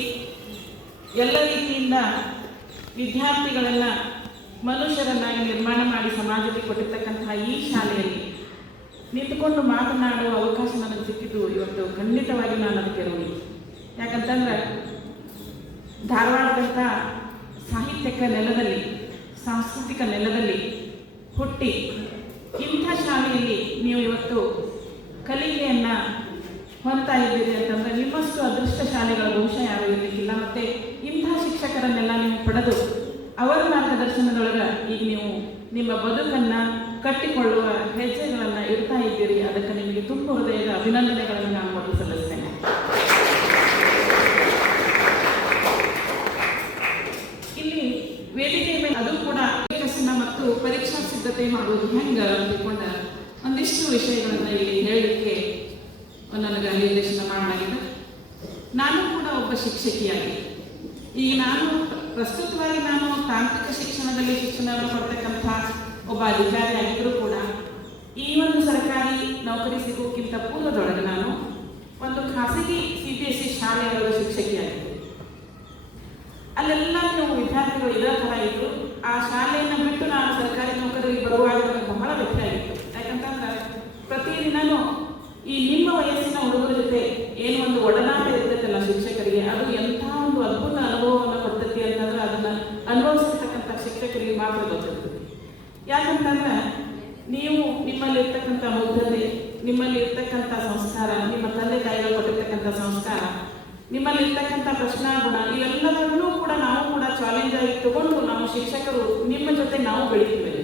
ಎಲ್ಲ ರೀತಿಯಿಂದ ವಿದ್ಯಾರ್ಥಿಗಳೆಲ್ಲ ಮನುಷ್ಯರನ್ನಾಗಿ ನಿರ್ಮಾಣ ಮಾಡಿ ಸಮಾಜಕ್ಕೆ ಕೊಟ್ಟಿರ್ತಕ್ಕಂತಹ ಈ ಶಾಲೆಯಲ್ಲಿ ನಿಂತುಕೊಂಡು ಮಾತನಾಡುವ ಅವಕಾಶ ನನಗೆ ಸಿಕ್ಕಿದ್ದು ಇವತ್ತು ಖಂಡಿತವಾಗಿ ನಾನು ಅದಕ್ಕೆ ಋಣಿ. ಯಾಕಂತಂದ್ರೆ ಧಾರವಾಡದಂಥ ಸಾಹಿತ್ಯಕ ನೆಲದಲ್ಲಿ, ಸಾಂಸ್ಕೃತಿಕ ನೆಲದಲ್ಲಿ ಹುಟ್ಟಿ ಇಂಥ ಶಾಲೆಯಲ್ಲಿ ನೀವು ಇವತ್ತು ಕಲಿಕೆಯನ್ನು ಹೊಂದ್ತಾ ಇದ್ದೀರಿ ಅಂತಂದರೆ ನಿಮ್ಮಷ್ಟು ಅದೃಷ್ಟ ಶಾಲೆಗಳ ಬಹುಶಃ ಯಾರೂ ಇರಲಿಕ್ಕಿಲ್ಲ. ಮತ್ತು ಇಂಥ ಶಿಕ್ಷಕರನ್ನೆಲ್ಲ ನೀವು ಪಡೆದು ಅವರ ಮಾರ್ಗದರ್ಶನದೊಳಗೆ ಈಗ ನೀವು ನಿಮ್ಮ ಬದುಕನ್ನು ಕಟ್ಟಿಕೊಳ್ಳುವ ಹೆಜ್ಜೆಗಳನ್ನು ಇಡ್ತಾ ಇದ್ದೀರಿ. ಅದಕ್ಕೆ ನಿಮಗೆ ತುಂಬ ಹೃದಯದ ಅಭಿನಂದನೆಗಳನ್ನು ನಾನು ಮೊದಲು ಸಲ್ಲಿಸ್ತೇನೆ. ಇಲ್ಲಿ ವೇದಿಕೆ ಮೇಲೆ ಅದು ಕೂಡ ಯಶಸ್ಸನ್ನ ಮತ್ತು ಪರೀಕ್ಷಾ ಸಿದ್ಧತೆ ಮಾಡುವುದು ಹೆಂಗೆ ಅಂದ್ಕೊಂಡ ಒಂದಿಷ್ಟು ವಿಷಯಗಳನ್ನು ಇಲ್ಲಿ ಹೇಳಲಿಕ್ಕೆ ನನಗೆ ನಿರ್ದೇಶನ ಮಾಡಲಾಗಿದೆ. ನಾನು ಕೂಡ ಒಬ್ಬ ಶಿಕ್ಷಕಿಯಾಗಿ ಈಗ ಪ್ರಸ್ತುತವಾಗಿ ನಾನು ತಾಂತ್ರಿಕ ಶಿಕ್ಷಣದಲ್ಲಿ ಶಿಕ್ಷಣವನ್ನು ಕೊಡ್ತಕ್ಕಂಥ ಒಬ್ಬ ಅಧಿಕಾರಿಯಾಗಿದ್ದರೂ ಕೂಡ ಈ ಒಂದು ಸರ್ಕಾರಿ ನೌಕರಿ ಸಿಗೋಕ್ಕಿಂತ ಪೂರ್ವದೊಳಗೆ ನಾನು ಒಂದು ಖಾಸಗಿ CBSE ಶಾಲೆಯೊಳಗ ಶಿಕ್ಷಕಿಯಾಗಿದ್ದೆ. ಅಲ್ಲೆಲ್ಲ ನೀವು ವಿದ್ಯಾರ್ಥಿಗಳು ಇದೇ ಥರ ಇದ್ರು. ಆ ಶಾಲೆಯನ್ನು ಬಿಟ್ಟು ನಾನು ಸರ್ಕಾರಿ ನೌಕರಿಗೆ ಬರುವಾಗ ನನಗೆ ಬಹಳ ವ್ಯತ್ಯಯ ಆಗಿತ್ತು. ಯಾಕಂತಂದ್ರೆ ಪ್ರತಿದಿನನೂ ಈ ನಿಮ್ಮ ವಯಸ್ಸಿನ ಹುಡುಗರ ಜೊತೆ ಏನು ಒಂದು ಒಡನಾಟ ಇರ್ತೈತಲ್ಲ ಶಿಕ್ಷಕರಿಗೆ, ಅದು ಎಂಥ ಒಂದು ಅದ್ಭುತ ಅನುಭವವನ್ನು ಕೊಡ್ತೈತಿ ಅಂತಂದ್ರೆ ಅದನ್ನು ಅನುಭವಿಸಿರ್ತಕ್ಕಂಥ ಶಿಕ್ಷಕರಿಗೆ ಮಾತ್ರ ಗೊತ್ತಿರ್ತದೆ. ಯಾಕಂತಂದ್ರೆ ನೀವು ನಿಮ್ಮಲ್ಲಿ ಇರ್ತಕ್ಕಂಥ ಮುಗ್ಧತೆ, ನಿಮ್ಮಲ್ಲಿ ಇರ್ತಕ್ಕಂಥ ಸಂಸ್ಕಾರ, ನಿಮ್ಮ ತಂದೆ ತಾಯಿಗಳು ಕೊಟ್ಟಿರ್ತಕ್ಕಂಥ ಸಂಸ್ಕಾರ, ನಿಮ್ಮಲ್ಲಿ ಇರ್ತಕ್ಕಂಥ ಪ್ರಶ್ನಾಗುಣ, ಇವೆಲ್ಲವನ್ನೂ ಕೂಡ ನಾವು ಕೂಡ ಚಾಲೆಂಜ್ ಆಗಿ ತಗೊಂಡು ನಾವು ಶಿಕ್ಷಕರು ನಿಮ್ಮ ಜೊತೆ ನಾವು ಬೆಳಿತೀವಿ.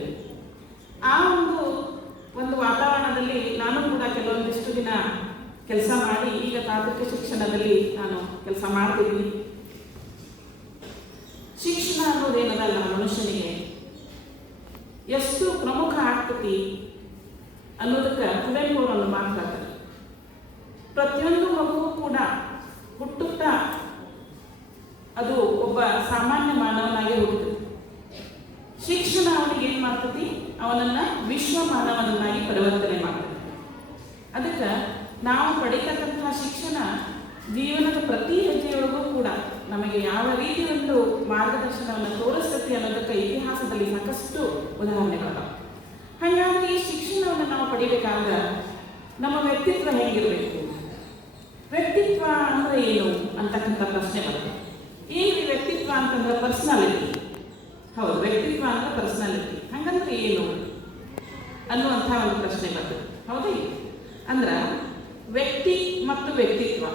ಆ ಒಂದು ವಾತಾವರಣದಲ್ಲಿ ನಾನು ಕೂಡ ಕೆಲವೊಂದಿಷ್ಟು ದಿನ ಕೆಲಸ ಮಾಡಿ ಈಗ ತಾಂತ್ರಿಕ ಶಿಕ್ಷಣದಲ್ಲಿ ನಾನು ಕೆಲಸ ಮಾಡ್ತಿದ್ದೀನಿ. ಶಿಕ್ಷಣ ಅನ್ನೋದೇನದಲ್ಲ ಮನುಷ್ಯನಿಗೆ ಎಷ್ಟು ಪ್ರಮುಖ ಆಗ್ತತಿ ಅನ್ನೋದಕ್ಕೆ ಕುವೆಂಪು ಒಂದು ಮಾತು ಹೇಳ್ತಾರೆ. ಪ್ರತಿಯೊಂದು ಮಗುವು ಕೂಡ ಹುಟ್ಟುತ್ತಾ ಅದು ಒಬ್ಬ ಸಾಮಾನ್ಯ ಮಾನವನಾಗಿ ಹುಟ್ಟುತ್ತೆ. ಶಿಕ್ಷಣ ಅವನಿಗೆ ಏನು ಮಾಡ್ತತಿ, ಅವನನ್ನು ವಿಶ್ವ ಮಾನವನನ್ನಾಗಿ ಪರಿವರ್ತನೆ ಮಾಡ್ತದೆ. ಅದಕ್ಕೆ ನಾವು ಪಡೀತಕ್ಕಂತಹ ಶಿಕ್ಷಣ ಜೀವನದ ಪ್ರತಿ ಹೆಜ್ಜೆಯೊಳಗೂ ಕೂಡ ನಮಗೆ ಯಾವ ರೀತಿ ಒಂದು ಮಾರ್ಗದರ್ಶನವನ್ನು ತೋರಿಸ್ತತಿ ಅನ್ನೋದಕ್ಕೆ ಇತಿಹಾಸದಲ್ಲಿ ಸಾಕಷ್ಟು ಉದಾಹರಣೆಗಳಿವೆ. ಹಾಗಾಗಿ ಈ ಶಿಕ್ಷಣವನ್ನು ನಾವು ಪಡಿಬೇಕಾದ್ರೆ ನಮ್ಮ ವ್ಯಕ್ತಿತ್ವ ಹೇಗಿರಬೇಕು, ವ್ಯಕ್ತಿತ್ವ ಅಂದರೆ ಏನು ಅಂತಕ್ಕಂಥ ಪ್ರಶ್ನೆ ಬರ್ತದೆ. ಏನು ವ್ಯಕ್ತಿತ್ವ ಅಂತಂದ್ರೆ ಪರ್ಸನಾಲಿಟಿ. ಹೌದು, ವ್ಯಕ್ತಿತ್ವ ಅಂದ್ರೆ ಪರ್ಸನಾಲಿಟಿ. ಹಾಗಂದ್ರೆ ಏನು ಅನ್ನುವಂಥ ಒಂದು ಪ್ರಶ್ನೆ ಬರ್ತದೆ. ಹೌದು, ಅಂದ್ರೆ ವ್ಯಕ್ತಿ ಮತ್ತು ವ್ಯಕ್ತಿತ್ವ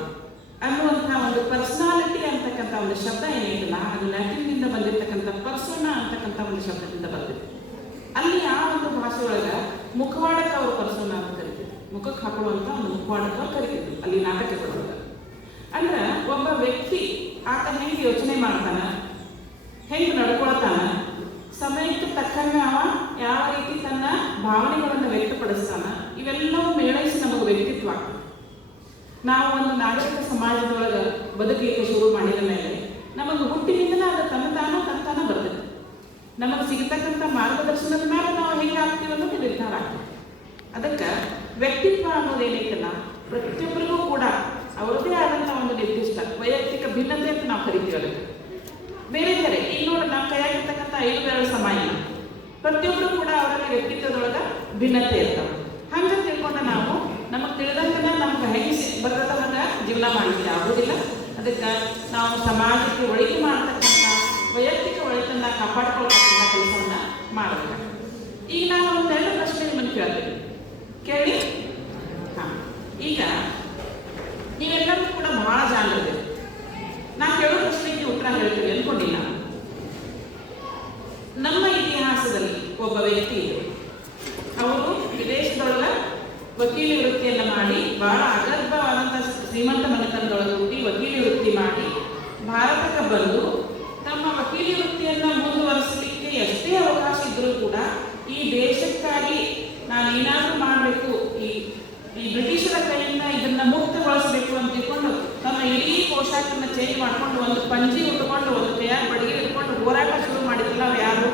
ಅನ್ನುವಂಥ ಒಂದು ಪರ್ಸನಾಲಿಟಿ ಅಂತಕ್ಕಂಥ ಒಂದು ಶಬ್ದ ಏನಿಲ್ಲ, ಅದು ಲ್ಯಾಟಿನ್ನಿಂದ ಬಂದಿರತಕ್ಕಂಥ ಪರ್ಸೋನಾ ಅಂತಕ್ಕಂಥ ಒಂದು ಶಬ್ದದಿಂದ ಬಂದಿದೆ. ಅಲ್ಲಿ ಆ ಒಂದು ಭಾಷೆ ಒಳಗೆ ಮುಖವಾಡಕ್ಕೆ ಅವರು ಪರ್ಸೋನಾ ಅಂತ ಕರಿತಿದ್ರು. ಮುಖಕ್ಕೆ ಹಾಕೊಳ್ಳುವಂಥ ಒಂದು ಮುಖವಾಡಕ್ಕೆ ಅವ್ರು ಕರಿತಿದ್ರು ಅಲ್ಲಿ ನಾಟಕಗಳೊಳಗೆ. ಅಂದ್ರೆ ಒಬ್ಬ ವ್ಯಕ್ತಿ ಆತ ಹೆಂಗೆ ಯೋಚನೆ ಮಾಡ್ತಾನ, ಹೆಂಗೆ ನಡ್ಕೊಳ್ತಾನ, ಸಮಯಕ್ಕೆ ತಕ್ಕಂಗೆ ಅವ ಯಾವ ರೀತಿ ತನ್ನ ಭಾವನೆಗಳನ್ನು ವ್ಯಕ್ತಪಡಿಸ್ತಾನ, ಇವೆಲ್ಲವೂ ಮೇಳೈಸಿ ನಮಗೆ ವ್ಯಕ್ತಿತ್ವ ಆಗ್ತದೆ. ನಾವು ಒಂದು ನಾಗರಿಕ ಸಮಾಜದೊಳಗೆ ಬದುಕಲಿಕ್ಕೆ ಶುರು ಮಾಡಿದ ಮೇಲೆ ನಮಗೆ ಹುಟ್ಟಿನಿಂದಲೇ ಅದು ತನ್ನ ಬರ್ತದೆ. ನಮಗೆ ಸಿಗತಕ್ಕಂಥ ಮಾರ್ಗದರ್ಶನದ ಮೇಲೆ ನಾವು ಹೆಂಗೆ ಆಗ್ತೀವಿ ಅನ್ನೋದು ನಿರ್ಧಾರ ಆಗ್ತದೆ. ಅದಕ್ಕೆ ವ್ಯಕ್ತಿತ್ವ ಅನ್ನೋದೇನೈತಲ್ಲ, ಪ್ರತಿಯೊಬ್ಬರಿಗೂ ಕೂಡ ಅವರದೇ ಆದಂಥ ಒಂದು ನಿರ್ದಿಷ್ಟ ವೈಯಕ್ತಿಕ ಭಿನ್ನತೆ ಅಂತ ನಾವು ಕರಿತೀವಿ. ಅದಕ್ಕೆ ಬೇರೆ ಬೇರೆ ಈಗ ನೋಡಿ ನಮ್ಮ ಕೈಯಾಗಿರ್ತಕ್ಕಂಥ 5 ಬೆರಳು ಸಮ ಇಲ್ಲ. ಪ್ರತಿಯೊಬ್ಬರು ಕೂಡ ಅವರ ವ್ಯಕ್ತಿತ್ವದೊಳಗೆ ಭಿನ್ನತೆ ಇರ್ತಾವೆ. ಹಂಗೆ ತಿಳ್ಕೊಂಡ ನಾವು ನಮಗೆ ತಿಳಿದಂಗೆ ನಮ್ಗೆ ಹೆಂಗೆ ಬರ್ತದ ಹಂಗೆ ಜೀವನ ಮಾಡಲಿಕ್ಕೆ ಆಗೋದಿಲ್ಲ. ಅದಕ್ಕೆ ನಾವು ಸಮಾಜಕ್ಕೆ ಒಳಿತು ಮಾಡ್ತಕ್ಕಂಥ ವೈಯಕ್ತಿಕ ಒಳಿತನ್ನು ಕಾಪಾಡ್ಕೊಳ್ತಕ್ಕಂಥ ಕೆಲಸವನ್ನು ಮಾಡಬೇಕು. ಈಗ ನಾನು ಒಂದೆರಡು ಪ್ರಶ್ನೆ ನಿಮ್ಮನ್ನು ಕೇಳ್ತೀನಿ, ಕೇಳಿ. ಹಾಂ, ಈಗ ನೀವೆಲ್ಲರೂ ಕೂಡ ಬಹಳ ಜಾಣರಿದೆ. ನಾನು ಕೇಳೋ ಪ್ರಶ್ನೆಗೆ ಉತ್ತರ ಹೇಳ್ತೀವಿ ಅಂದ್ಕೊಂಡಿಲ್ಲ. ನಮ್ಮ ಇತಿಹಾಸದಲ್ಲಿ ಒಬ್ಬ ವ್ಯಕ್ತಿ ಇದೆ. ಅವರು ವಿದೇಶದೊಳಗೆ ವಕೀಲಿ ವೃತ್ತಿಯನ್ನು ಮಾಡಿ ಬಹಳ ಅಗರ್ಭವಾದಂಥ ಶ್ರೀಮಂತ ಮನೆತನದೊಳಗೆ ಹುಟ್ಟಿ ವಕೀಲಿ ವೃತ್ತಿ ಮಾಡಿ ಭಾರತಕ್ಕೆ ಬಂದು ತಮ್ಮ ವಕೀಲಿ ವೃತ್ತಿಯನ್ನು ಮುಂದುವರಿಸಲಿಕ್ಕೆ ಎಷ್ಟೇ ಅವಕಾಶ ಇದ್ದರೂ ಕೂಡ ಈ ದೇಶಕ್ಕಾಗಿ ನಾನು ಏನಾದರೂ ಮಾಡಬೇಕು, ಈ ಬ್ರಿಟಿಷರ ಕೈಯಿಂದ ಇದನ್ನು ಮುಕ್ತಗೊಳಿಸಬೇಕು ಅಂತ ತಿಳ್ಕೊಂಡು ತಮ್ಮ ಇಡೀ ಪೋಷಾಕನ್ನು ಚೇಂಜ್ ಮಾಡಿಕೊಂಡು ಒಂದು ಪಂಜಿ ಉಟ್ಕೊಂಡು ಒಂದು ಕೈಯಾಗ ಬಡಿಗೆ ಇಟ್ಕೊಂಡು ಹೋರಾಟ ಶುರು ಮಾಡಿದ್ರಲ್ಲ ಅವ್ರು ಯಾರು?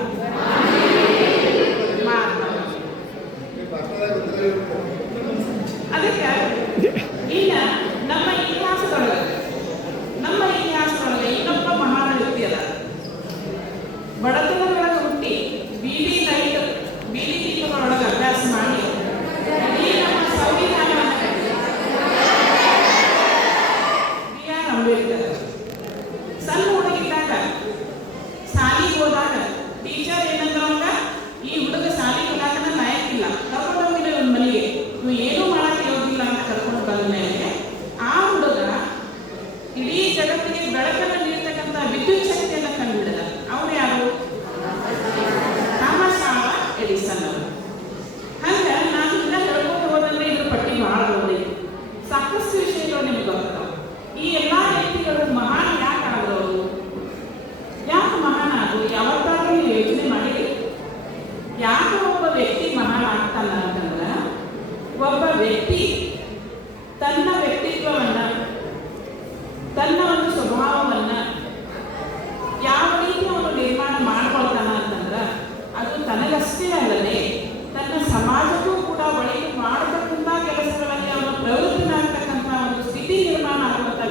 ಅದಕ್ಕೆ ಈಗ ನಮ್ಮ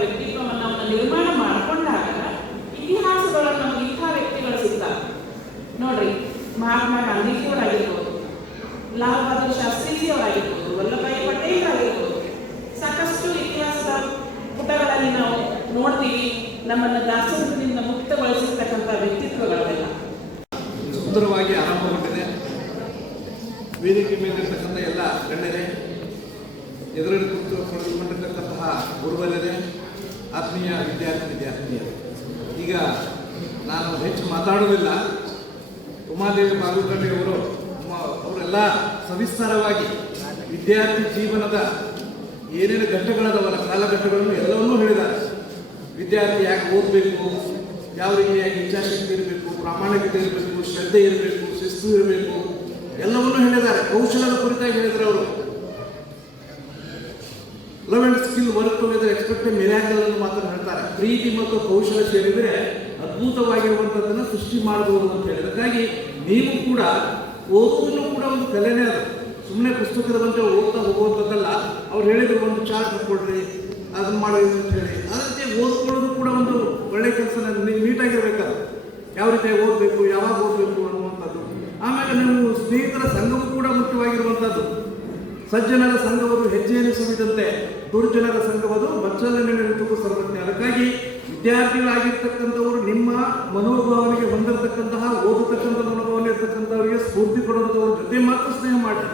ವ್ಯಕ್ತಿತ್ವವನ್ನು ಅವನ್ನ ನಿರ್ಮಾಣ ಮಾಡಿಕೊಂಡಾಗ ಇತಿಹಾಸದೊಳಗೆ ನಮಗೆ ಇಂಥ ವ್ಯಕ್ತಿಗಳು ಸಿಗ್ತಾರೆ. ನೋಡ್ರಿ, ಮಹಾತ್ಮ ಗಾಂಧೀಜಿಯವರಾಗಿರ್ಬೋದು, ಲಾಲ್ ಬಹದ್ದೂರ್ ಶಾಸ್ತ್ರೀಜಿಯವರಾಗಿರ್ಬೋದು, ವಲ್ಲಭಾಯಿ ಪಟೇಲ್ ಆಗಿರ್ಬೋದು, ಸಾಕಷ್ಟು ಇತಿಹಾಸದ ಪುಟಗಳಲ್ಲಿ ನಾವು ನೋಡ್ತೀವಿ. ನಮ್ಮನ್ನು ದಾಸತ್ವದಿಂದ ಮುಕ್ತಗೊಳಿಸಿರ್ತಕ್ಕಂಥ ವ್ಯಕ್ತಿತ್ವಗಳೆಲ್ಲ ಸುಂದರವಾಗಿ ಆರಂಭಗೊಂಡಿದೆ. ವೇದಿಕೆ ಮೇಲಿರ್ತಕ್ಕಂಥ ಎಲ್ಲ ಗಣ್ಯರೇ, ಎದುರಲ್ಲಿ ಕುಳಿತುಕೊಂಡಿರ್ತಕ್ಕಂತಹ ಗುರುವಲ್ಲದೆ ಆತ್ಮೀಯ ವಿದ್ಯಾರ್ಥಿನಿಯರು, ಈಗ ನಾನು ಹೆಚ್ಚು ಮಾತಾಡುವುದಿಲ್ಲ. ಉಮಾದೇವಿ ಬಾಗಲಕೋಟೆ ಅವರೆಲ್ಲ ಸವಿಸ್ತಾರವಾಗಿ ವಿದ್ಯಾರ್ಥಿ ಜೀವನದ ಏನೇನು ಘಟ್ಟಗಳದವರ ಕಾಲಘಟ್ಟಗಳನ್ನು ಎಲ್ಲವನ್ನೂ ಹೇಳಿದ್ದಾರೆ. ವಿದ್ಯಾರ್ಥಿ ಯಾಕೆ ಓದಬೇಕು, ಯಾವ ರೀತಿಯಾಗಿ ಇಚ್ಛಾಶಕ್ತಿ ಇರಬೇಕು, ಪ್ರಾಮಾಣಿಕತೆ ಇರಬೇಕು, ಶ್ರದ್ಧೆ ಇರಬೇಕು, ಶಿಸ್ತು ಇರಬೇಕು, ಎಲ್ಲವನ್ನೂ ಹೇಳಿದ್ದಾರೆ. ಕೌಶಲದ ಕುರಿತಾಗಿ ಹೇಳಿದರು ಅವರು. Love and skill work together expect miracle ಅನ್ನು ಮಾತ್ರ ಹೇಳ್ತಾರೆ. ಪ್ರೀತಿ ಮತ್ತು ಕೌಶಲ ಸೇರಿದರೆ ಅದ್ಭುತವಾಗಿರುವಂಥದ್ದನ್ನು ಸೃಷ್ಟಿ ಮಾಡಬಹುದು ಅಂತ ಹೇಳಿ. ಅದಕ್ಕಾಗಿ ನೀವು ಕೂಡ ಓದುವುದನ್ನು ಕೂಡ ಒಂದು ಕಲೆನೇ ಅದು. ಸುಮ್ಮನೆ ಪುಸ್ತಕದ ಬಂದರೆ ಓದ್ತಾ ಹೋಗುವಂಥದ್ದಲ್ಲ. ಅವ್ರು ಹೇಳಿದ್ರು ಒಂದು ಚಾರ್ಟ್ ಹಾಕ್ಕೊಡ್ರಿ, ಅದನ್ನು ಮಾಡೋದು ಅಂತ ಹೇಳಿ. ಅದಕ್ಕೆ ಓದ್ಕೊಳ್ಳೋದು ಕೂಡ ಒಂದು ಒಳ್ಳೆಯ ಕೆಲಸ, ನೀಟಾಗಿರ್ಬೇಕಲ್ಲ. ಯಾವ ರೀತಿ ಓದಬೇಕು, ಯಾವಾಗ ಓದಬೇಕು ಅನ್ನುವಂಥದ್ದು. ಆಮೇಲೆ ನೀವು ಸ್ನೇಹಿತರ ಸಂಘವೂ ಕೂಡ ಮುಖ್ಯವಾಗಿರುವಂಥದ್ದು. ಸಜ್ಜನರ ಸಂಘವದು ಹೆಜ್ಜೆಯನ್ನು ಸುರಿದಂತೆ, ದುರ್ಜನರ ಸಂಘವದು ಬಚ್ಚಲನೆ ನಿಂತು ಸರ್ವಜ್ಞ. ಅದಕ್ಕಾಗಿ ವಿದ್ಯಾರ್ಥಿಗಳಾಗಿರ್ತಕ್ಕಂಥವರು ನಿಮ್ಮ ಮನೋಭಾವನೆಗೆ ಹೊಂದಿರತಕ್ಕಂತಹ, ಓದತಕ್ಕಂಥ ಮನೋಭಾವನೆ ಇರ್ತಕ್ಕಂಥವರಿಗೆ ಸ್ಫೂರ್ತಿ ಕೊಡುವಂಥವ್ರ ಜೊತೆ ಮಾತ್ರ ಸ್ನೇಹ ಮಾಡಿ.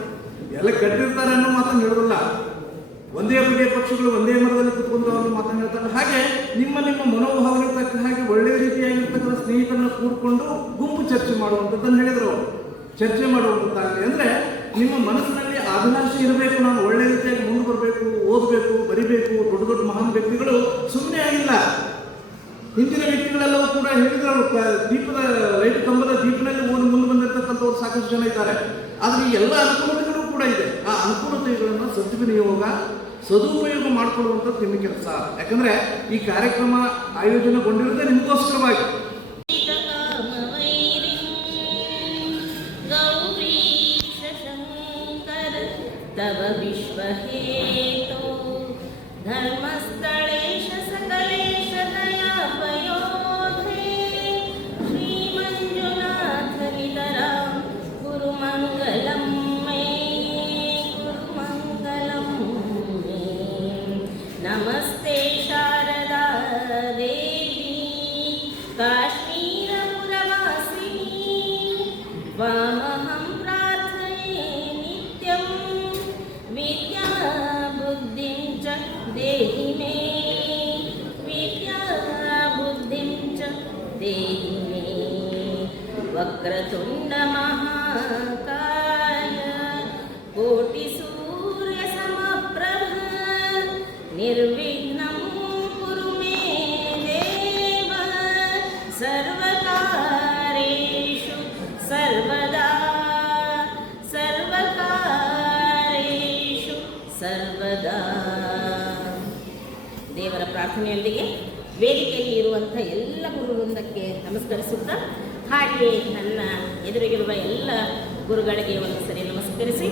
ಎಲ್ಲ ಕಟ್ಟಿರ್ತಾರೆ ಅನ್ನೋ ಮಾತನ್ನು ಹೇಳೋದಿಲ್ಲ. ಒಂದೇ ಬಗೆಯ ಪಕ್ಷಗಳು ಒಂದೇ ಮರದಲ್ಲಿ ಕುತ್ಕೊಂಡು ಅವರು ಮಾತನ್ನು ಹೇಳ್ತಾರೆ. ಹಾಗೆ ನಿಮ್ಮ ಮನೋಭಾವನೆ ತಕ್ಕ ಹಾಗೆ ಒಳ್ಳೆಯ ರೀತಿಯಾಗಿರ್ತಕ್ಕಂಥ ಸ್ನೇಹಿತರನ್ನ ಕೂಡಿಕೊಂಡು ಗುಂಪು ಚರ್ಚೆ ಮಾಡುವಂಥದ್ದನ್ನು ಹೇಳಿದರು ಅವರು. ಚರ್ಚೆ ಮಾಡುವಂಥದ್ದಾಗಲಿ ಅಂದರೆ ನಿಮ್ಮ ಮನಸ್ಸಿನಲ್ಲಿ ಅಭಿಲಾಷೆ ಇರಬೇಕು. ನಾನು ಒಳ್ಳೆ ರೀತಿಯಾಗಿ ಮುಂದೆ ಬರಬೇಕು, ಓದಬೇಕು, ಬರಿಬೇಕು. ದೊಡ್ಡ ದೊಡ್ಡ ಮಹಾನ್ ವ್ಯಕ್ತಿಗಳು ಸುಮ್ಮನೆ ಆಗಿಲ್ಲ. ಹಿಂದಿನ ವ್ಯಕ್ತಿಗಳೆಲ್ಲವೂ ಕೂಡ ಹೇಳಿದ್ರು. ದೀಪದ ಲೈಟ್ ಕಂಬದ ದೀಪನಲ್ಲಿ ಮುಂದೆ ಬಂದಿರತಕ್ಕಂಥವ್ರು ಸಾಕಷ್ಟು ಜನ ಇದ್ದಾರೆ. ಆದರೆ ಈ ಎಲ್ಲ ಅನುಕೂಲತೆಗಳು ಕೂಡ ಇದೆ. ಆ ಅನುಕೂಲತೆಗಳನ್ನು ಸದ್ವಿನಿಯೋಗ, ಸದುಪಯೋಗ ಮಾಡಿಕೊಳ್ಳುವಂಥದ್ದು ನಿಮ್ಮ ಕೆಲಸ. ಯಾಕಂದರೆ ಈ ಕಾರ್ಯಕ್ರಮ ಆಯೋಜನೆಗೊಂಡಿರೋದೇ ನಿಮಗೋಸ್ಕರವಾಗಿ. तव विश्वहेतो धर्मस्थलेश सकलेश दयापयोधे श्रीमञ्जुनाथ नितरां गुरुमङ्गलं मे, गुरुमङ्गलं मे। नमस्ते शारदा देवी काश्मीरपुरवासिनी, त्वामहं प्रार्थये नित्यं विद्या बुद्धिं च देहि मे, विद्या बुद्धिं च देहि मे। वक्रतुण्ड महाकाय कोटिसूर्यसमप्रभ निर्विघ्नं कुरु मे देव, सर्वकार्येषु सर्वदा, ಸರ್ವಕಾರೇಷು ಸರ್ವದಾ. ದೇವರ ಪ್ರಾರ್ಥನೆಯೊಂದಿಗೆ ವೇದಿಕೆಯಲ್ಲಿ ಇರುವಂಥ ಎಲ್ಲ ಗುರುವೃಂದಕ್ಕೆ ನಮಸ್ಕರಿಸುತ್ತಾ, ಹಾಗೆಯೇ ನನ್ನ ಎದುರಿಗಿರುವ ಎಲ್ಲ ಗುರುಗಳಿಗೆ ಒಂದು ಸರಿ ನಮಸ್ಕರಿಸಿ,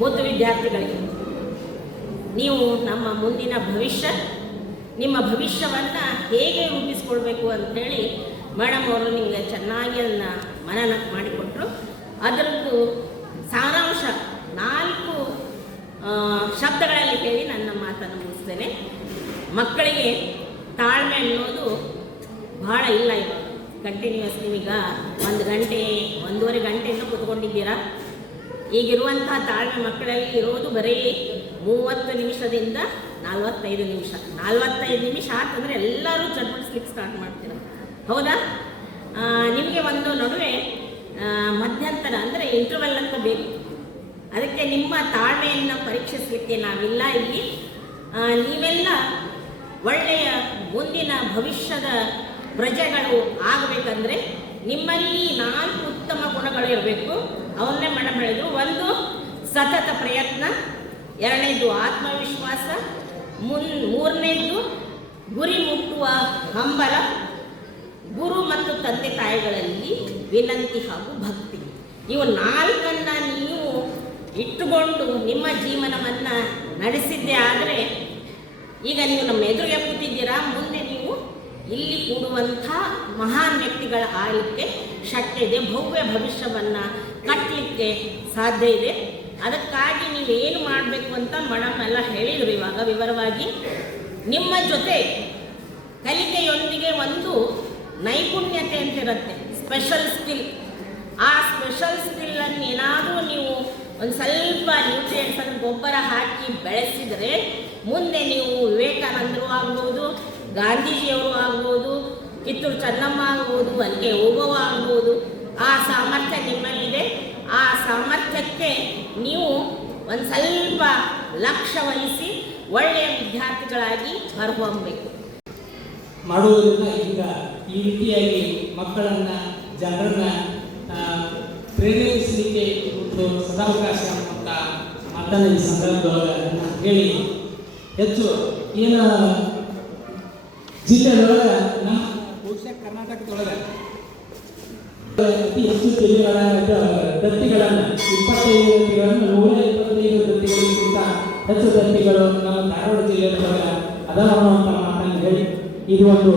ಮುದ್ದು ವಿದ್ಯಾರ್ಥಿಗಳಿಗೆ, ನೀವು ನಮ್ಮ ಮುಂದಿನ ಭವಿಷ್ಯ, ನಿಮ್ಮ ಭವಿಷ್ಯವನ್ನು ಹೇಗೆ ರೂಪಿಸ್ಕೊಳ್ಬೇಕು ಅಂಥೇಳಿ ಮೇಡಮ್ ಅವರು ನಿಮಗೆ ಚೆನ್ನಾಗಿ ಅದನ್ನು ಮನನ ಮಾಡಿಕೊಟ್ರು. ಅದರದ್ದು ಸಾರಾಂಶ 4 ಶಬ್ದಗಳಲ್ಲಿ ಹೇಳಿ ನನ್ನ ಮಾತನ್ನು ಮುಗಿಸ್ತೇನೆ. ಮಕ್ಕಳಿಗೆ ತಾಳ್ಮೆ ಅನ್ನೋದು ಬಹಳ ಇಲ್ಲ. ಇವಾಗ ಕಂಟಿನ್ಯೂಸ್ ನೀವೀಗ 1 ಗಂಟೆ 1.5 ಗಂಟೆಯಿಂದ ಕೂತ್ಕೊಂಡಿದ್ದೀರಾ. ಈಗಿರುವಂಥ ತಾಳ್ಮೆ ಮಕ್ಕಳಲ್ಲಿ ಇರೋದು ಬರೀ 30 ನಿಮಿಷದಿಂದ 45 ನಿಮಿಷ. 45 ನಿಮಿಷ ಆತಂದರೆ ಎಲ್ಲರೂ ಚಟಪಡಿಸ್ಲಿಕ್ಕೆ ಸ್ಟಾರ್ಟ್ ಮಾಡ್ತೀರ, ಹೌದಾ? ನಿಮಗೆ ಒಂದು ನಡುವೆ ಮಧ್ಯಂತರ ಅಂದರೆ ಇಂಟರ್ವೆಲ್ ಅಂತ ಬೇಕು. ಅದಕ್ಕೆ ನಿಮ್ಮ ತಾಳ್ಮೆಯನ್ನು ಪರೀಕ್ಷಿಸಲಿಕ್ಕೆ ನಾವಿಲ್ಲ ಇಲ್ಲಿ. ನೀವೆಲ್ಲ ಒಳ್ಳೆಯ ಮುಂದಿನ ಭವಿಷ್ಯದ ಪ್ರಜೆಗಳು ಆಗಬೇಕಂದ್ರೆ ನಿಮ್ಮಲ್ಲಿ 4 ಉತ್ತಮ ಗುಣಗಳು ಇರಬೇಕು. ಅವನ್ನೇ ಮೇಡಮ್ ಹೇಳಿದ್ರು. 1 ಸತತ ಪ್ರಯತ್ನ, 2ನೇದು ಆತ್ಮವಿಶ್ವಾಸ, 3ನೇದು ಗುರಿ ಮುಟ್ಟುವ ಹಂಬಲ, ಗುರು ಮತ್ತು ತಂದೆ ತಾಯಿಗಳಲ್ಲಿ ವಿನಂತಿ ಹಾಗೂ ಭಕ್ತಿ. ಇವು 4 ನೀವು ಇಟ್ಟುಕೊಂಡು ನಿಮ್ಮ ಜೀವನವನ್ನು ನಡೆಸಿದ್ದೇ ಆದರೆ ಈಗ ನೀವು ನಮ್ಮ ಎದುರಿಗೆ ಕೂತಿದ್ದೀರಾ, ಮುಂದೆ ನೀವು ಇಲ್ಲಿ ಕೂಡುವಂಥ ಮಹಾನ್ ವ್ಯಕ್ತಿಗಳ ಆಗಲಿಕ್ಕೆ ಶಕ್ತಿ ಇದೆ, ಭವ್ಯ ಭವಿಷ್ಯವನ್ನು ಕಟ್ಟಲಿಕ್ಕೆ ಸಾಧ್ಯ ಇದೆ. ಅದಕ್ಕಾಗಿ ನೀವು ಏನು ಮಾಡಬೇಕು ಅಂತ ಮೇಡಮ್ ಎಲ್ಲ ಹೇಳಿದರು ಇವಾಗ ವಿವರವಾಗಿ. ನಿಮ್ಮ ಜೊತೆ ಕಲಿಕೆಯೊಂದಿಗೆ ಒಂದು ನೈಪುಣ್ಯತೆ ಅಂತ ಇರುತ್ತೆ, ಸ್ಪೆಷಲ್ ಸ್ಕಿಲ್. ಆ ಸ್ಪೆಷಲ್ ಸ್ಕಿಲ್ಲನ್ನು ಏನಾದರೂ ನೀವು ಒಂದು ಸ್ವಲ್ಪ ನ್ಯೂಟ್ರಿಯೆಂಟ್ಸ್ ಅಂದರೆ ಗೊಬ್ಬರ ಹಾಕಿ ಬೆಳೆಸಿದರೆ ಮುಂದೆ ನೀವು ವಿವೇಕಾನಂದರು ಆಗ್ಬೋದು, ಗಾಂಧೀಜಿಯವರು ಆಗ್ಬೋದು, ಕಿತ್ತೂರು ಚೆನ್ನಮ್ಮ ಆಗ್ಬೋದು, ಅಲ್ಲಿಗೆ ಓಬವ್ವ ಆಗ್ಬೋದು. ಆ ಸಾಮರ್ಥ್ಯ ನಿಮ್ಮಲ್ಲಿದೆ. ಆ ಸಾಮರ್ಥ್ಯಕ್ಕೆ ನೀವು ಒಂದು ಸ್ವಲ್ಪ ಲಕ್ಷ್ಯ ವಹಿಸಿ ಒಳ್ಳೆಯ ವಿದ್ಯಾರ್ಥಿಗಳಾಗಿ ಹೊರಹೊಮ್ಮಬೇಕು. ಮಾಡುವುದರಿಂದ ಈಗ ಈ ರೀತಿಯಾಗಿ ಮಕ್ಕಳನ್ನು, ಜನರನ್ನು ಪ್ರೇರೇಪಿಸಲಿಕ್ಕೆ ಒಂದು ಸದಾವಕಾಶ ಅಂತ ಮಾತನ್ನು ಈ ಸಂದರ್ಭದೊಳಗೆ ಹೇಳಿ ಹೆಚ್ಚು ಏನು ಜಿಲ್ಲೆಯೊಳಗೆ ನಮ್ಮ ಬಹುಶಃ ಕರ್ನಾಟಕದೊಳಗೆ ಅತಿ ಹೆಚ್ಚು ಜಿಲ್ಲೆಗಳ ದತ್ತಿಗಳನ್ನು 25 ದತ್ತಿಗಳನ್ನು 125 ದತ್ತಿಗಳಿಗಿಂತ ಹೆಚ್ಚು ದತ್ತಿಗಳು ನಮ್ಮ ಧಾರವಾಡ ಜಿಲ್ಲೆಯೊಳಗೆ ಅದಾವ ಅನ್ನುವಂಥ ಮಾತನ್ನು ಹೇಳಿ, ಇದು ಒಂದು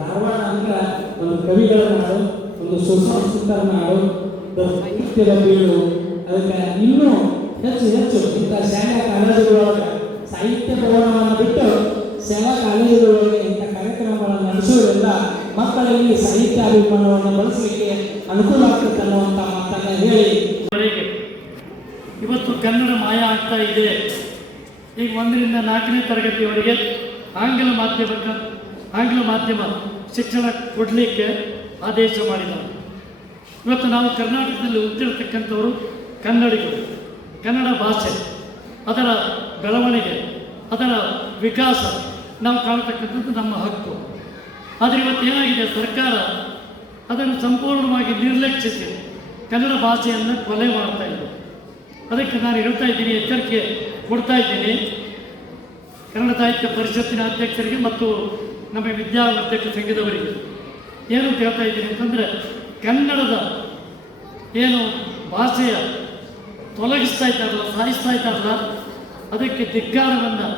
ಧಾರವಾಡ ಅಂದ್ರೆ ಒಂದು ಕವಿಗಳ ನಾಡು, ಒಂದು ಸುಸಂಸ್ಕೃತರ ನಾಡು, ಸಾಹಿತ್ಯದ ಬೀಳು. ಅದಕ್ಕೆ ಇನ್ನೂ ಹೆಚ್ಚು ಹೆಚ್ಚು ಇಂಥ ಶಾಲಾ ಕಾಲೇಜುಗಳೊಳಗೆ ಸಾಹಿತ್ಯ ಭವನವನ್ನು ಬಿಟ್ಟು ಶಾಲಾ ಕಾಲೇಜುಗಳೊಳಗೆ ಇಂಥ ಕಾರ್ಯಕ್ರಮಗಳನ್ನು ನಡೆಸುವುದರಿಂದ ಮಕ್ಕಳಲ್ಲಿ ಸಾಹಿತ್ಯ ಅಭಿಮಾನವನ್ನು ಬಳಸಲಿಕ್ಕೆ ಅನುಕೂಲ ಆಗ್ತದೆ ಅನ್ನುವಂಥ ಮಾತನ್ನು ಹೇಳಿ, ಇವತ್ತು ಕನ್ನಡ ಮಾಯ ಆಗ್ತಾ ಇದೆ. ಈಗ 1ರಿಂದ 4ನೇ ತರಗತಿಯವರೆಗೆ ಆಂಗ್ಲ ಮಾಧ್ಯಮ ಶಿಕ್ಷಣ ಕೊಡಲಿಕ್ಕೆ ಆದೇಶ ಮಾಡಿದ್ದಾರೆ. ಇವತ್ತು ನಾವು ಕರ್ನಾಟಕದಲ್ಲಿ ಹುಟ್ಟಿರ್ತಕ್ಕಂಥವರು ಕನ್ನಡಿಗರು. ಕನ್ನಡ ಭಾಷೆ, ಅದರ ಬೆಳವಣಿಗೆ, ಅದರ ವಿಕಾಸ ನಾವು ಕಾಣತಕ್ಕಂಥದ್ದು ನಮ್ಮ ಹಕ್ಕು. ಆದರೆ ಇವತ್ತು ಏನಾಗಿದೆ, ಸರ್ಕಾರ ಅದನ್ನು ಸಂಪೂರ್ಣವಾಗಿ ನಿರ್ಲಕ್ಷಿಸಿ ಕನ್ನಡ ಭಾಷೆಯನ್ನು ಕೊಲೆ ಮಾಡ್ತಾ ಇದೆ. ಅದಕ್ಕೆ ನಾನು ಹೇಳ್ತಾ ಇದ್ದೀನಿ, ಎಚ್ಚರಿಕೆ ಕೊಡ್ತಾ ಇದ್ದೀನಿ ಕನ್ನಡ ಸಾಹಿತ್ಯ ಪರಿಷತ್ತಿನ ಅಧ್ಯಕ್ಷರಿಗೆ ಮತ್ತು ನಮ್ಮ ವಿದ್ಯಾವರ್ಧಕ ಸಂಘದವರಿಗೆ. ಏನು ಹೇಳ್ತಾ ಇದ್ದೀನಿ ಅಂತಂದರೆ, ಕನ್ನಡದ ಏನು ಭಾಷೆಯ ತೊಲಗಿಸ್ತಾ ಇದ್ದಾರಲ್ಲ, ಸಾಯಿಸ್ತಾ ಇದ್ದಾರಲ್ಲ, ಅದಕ್ಕೆ ಧಿಕ್ಕಾರವನ್ನು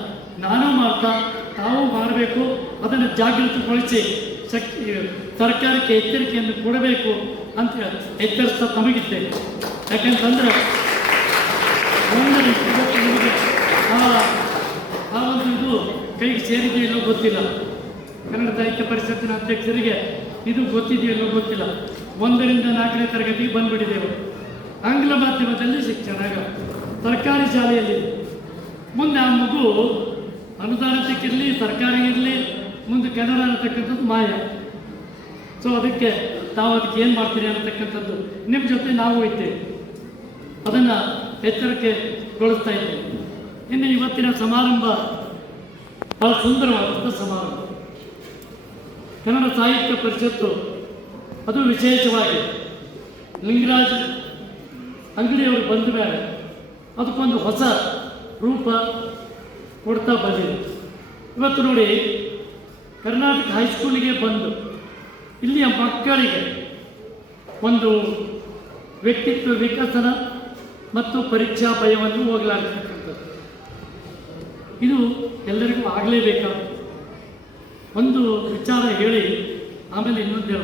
ನಾನು ಮಾಡ್ತಾ ತಾವು ಮಾಡಬೇಕು. ಅದನ್ನು ಜಾಗೃತಿಗೊಳಿಸಿ ಸರ್ಕಾರಕ್ಕೆ ಎಚ್ಚರಿಕೆಯನ್ನು ಕೊಡಬೇಕು ಅಂತ ಎಚ್ಚರಿಸ್ತಾ ತಮಗಿದ್ದೇನೆ. ಯಾಕೆಂತಂದರೆ ನಿಮಗೆ ಆ ಒಂದು ಇದು ಕೈಗೆ ಸೇರಿದೆಯೋ ಇಲ್ಲೋ ಗೊತ್ತಿಲ್ಲ. ಕನ್ನಡ ಸಾಹಿತ್ಯ ಪರಿಷತ್ತಿನ ಅಧ್ಯಕ್ಷರಿಗೆ ಇದು ಗೊತ್ತಿದೆಯೋ ಇಲ್ಲೋ ಗೊತ್ತಿಲ್ಲ. 1ರಿಂದ 4ನೇ ತರಗತಿಗೆ ಬಂದುಬಿಟ್ಟಿದ್ದೇವೆ. ಆಂಗ್ಲ ಮಾಧ್ಯಮದಲ್ಲಿ ಶಿಕ್ಷಣ ಸರ್ಕಾರಿ ಶಾಲೆಯಲ್ಲಿ ಮುಂದೆ ಆ ಮಗು ಅನುದಾನಕ್ಕಿರಲಿ ಸರ್ಕಾರಿ ಇರಲಿ ಮುಂದೆ ಕನ್ನಡ ಅನ್ನತಕ್ಕಂಥದ್ದು ಮಾಯ. ಸೊ ಅದಕ್ಕೆ ಅದಕ್ಕೆ ಏನು ಮಾಡ್ತೀರಿ ಅನ್ನತಕ್ಕಂಥದ್ದು ನಿಮ್ಮ ಜೊತೆ ನಾವು ಇದ್ದೇವೆ, ಅದನ್ನು ಎಚ್ಚರಿಕೆಗೊಳಿಸ್ತಾ ಇದ್ದೇವೆ. ಇನ್ನು ಇವತ್ತಿನ ಸಮಾರಂಭ ಬಹಳ ಸುಂದರವಾದಂಥ ಸಮಾರಂಭ. ಕನ್ನಡ ಸಾಹಿತ್ಯ ಪರಿಷತ್ತು ಅದು ವಿಶೇಷವಾಗಿ ಲಿಂಗರಾಜ್ ಅಂಗಡಿಯವರು ಬಂದ ಮೇಲೆ ಅದಕ್ಕೊಂದು ಹೊಸ ರೂಪ ಕೊಡ್ತಾ ಬಂದಿದೆ. ಇವತ್ತು ನೋಡಿ, ಕರ್ನಾಟಕ ಹೈಸ್ಕೂಲಿಗೆ ಬಂದು ಇಲ್ಲಿಯ ಮಕ್ಕಳಿಗೆ ಒಂದು ವ್ಯಕ್ತಿತ್ವ ವಿಕಸನ ಮತ್ತು ಪರೀಕ್ಷಾ ಭಯವನ್ನು ಹೋಗಲಾಡಿಸ್ತಕ್ಕಂಥದ್ದು ಇದು ಎಲ್ಲರಿಗೂ ಆಗಲೇಬೇಕಾ. ಒಂದು ವಿಚಾರ ಹೇಳಿ ಆಮೇಲೆ ಇನ್ನೊಂದು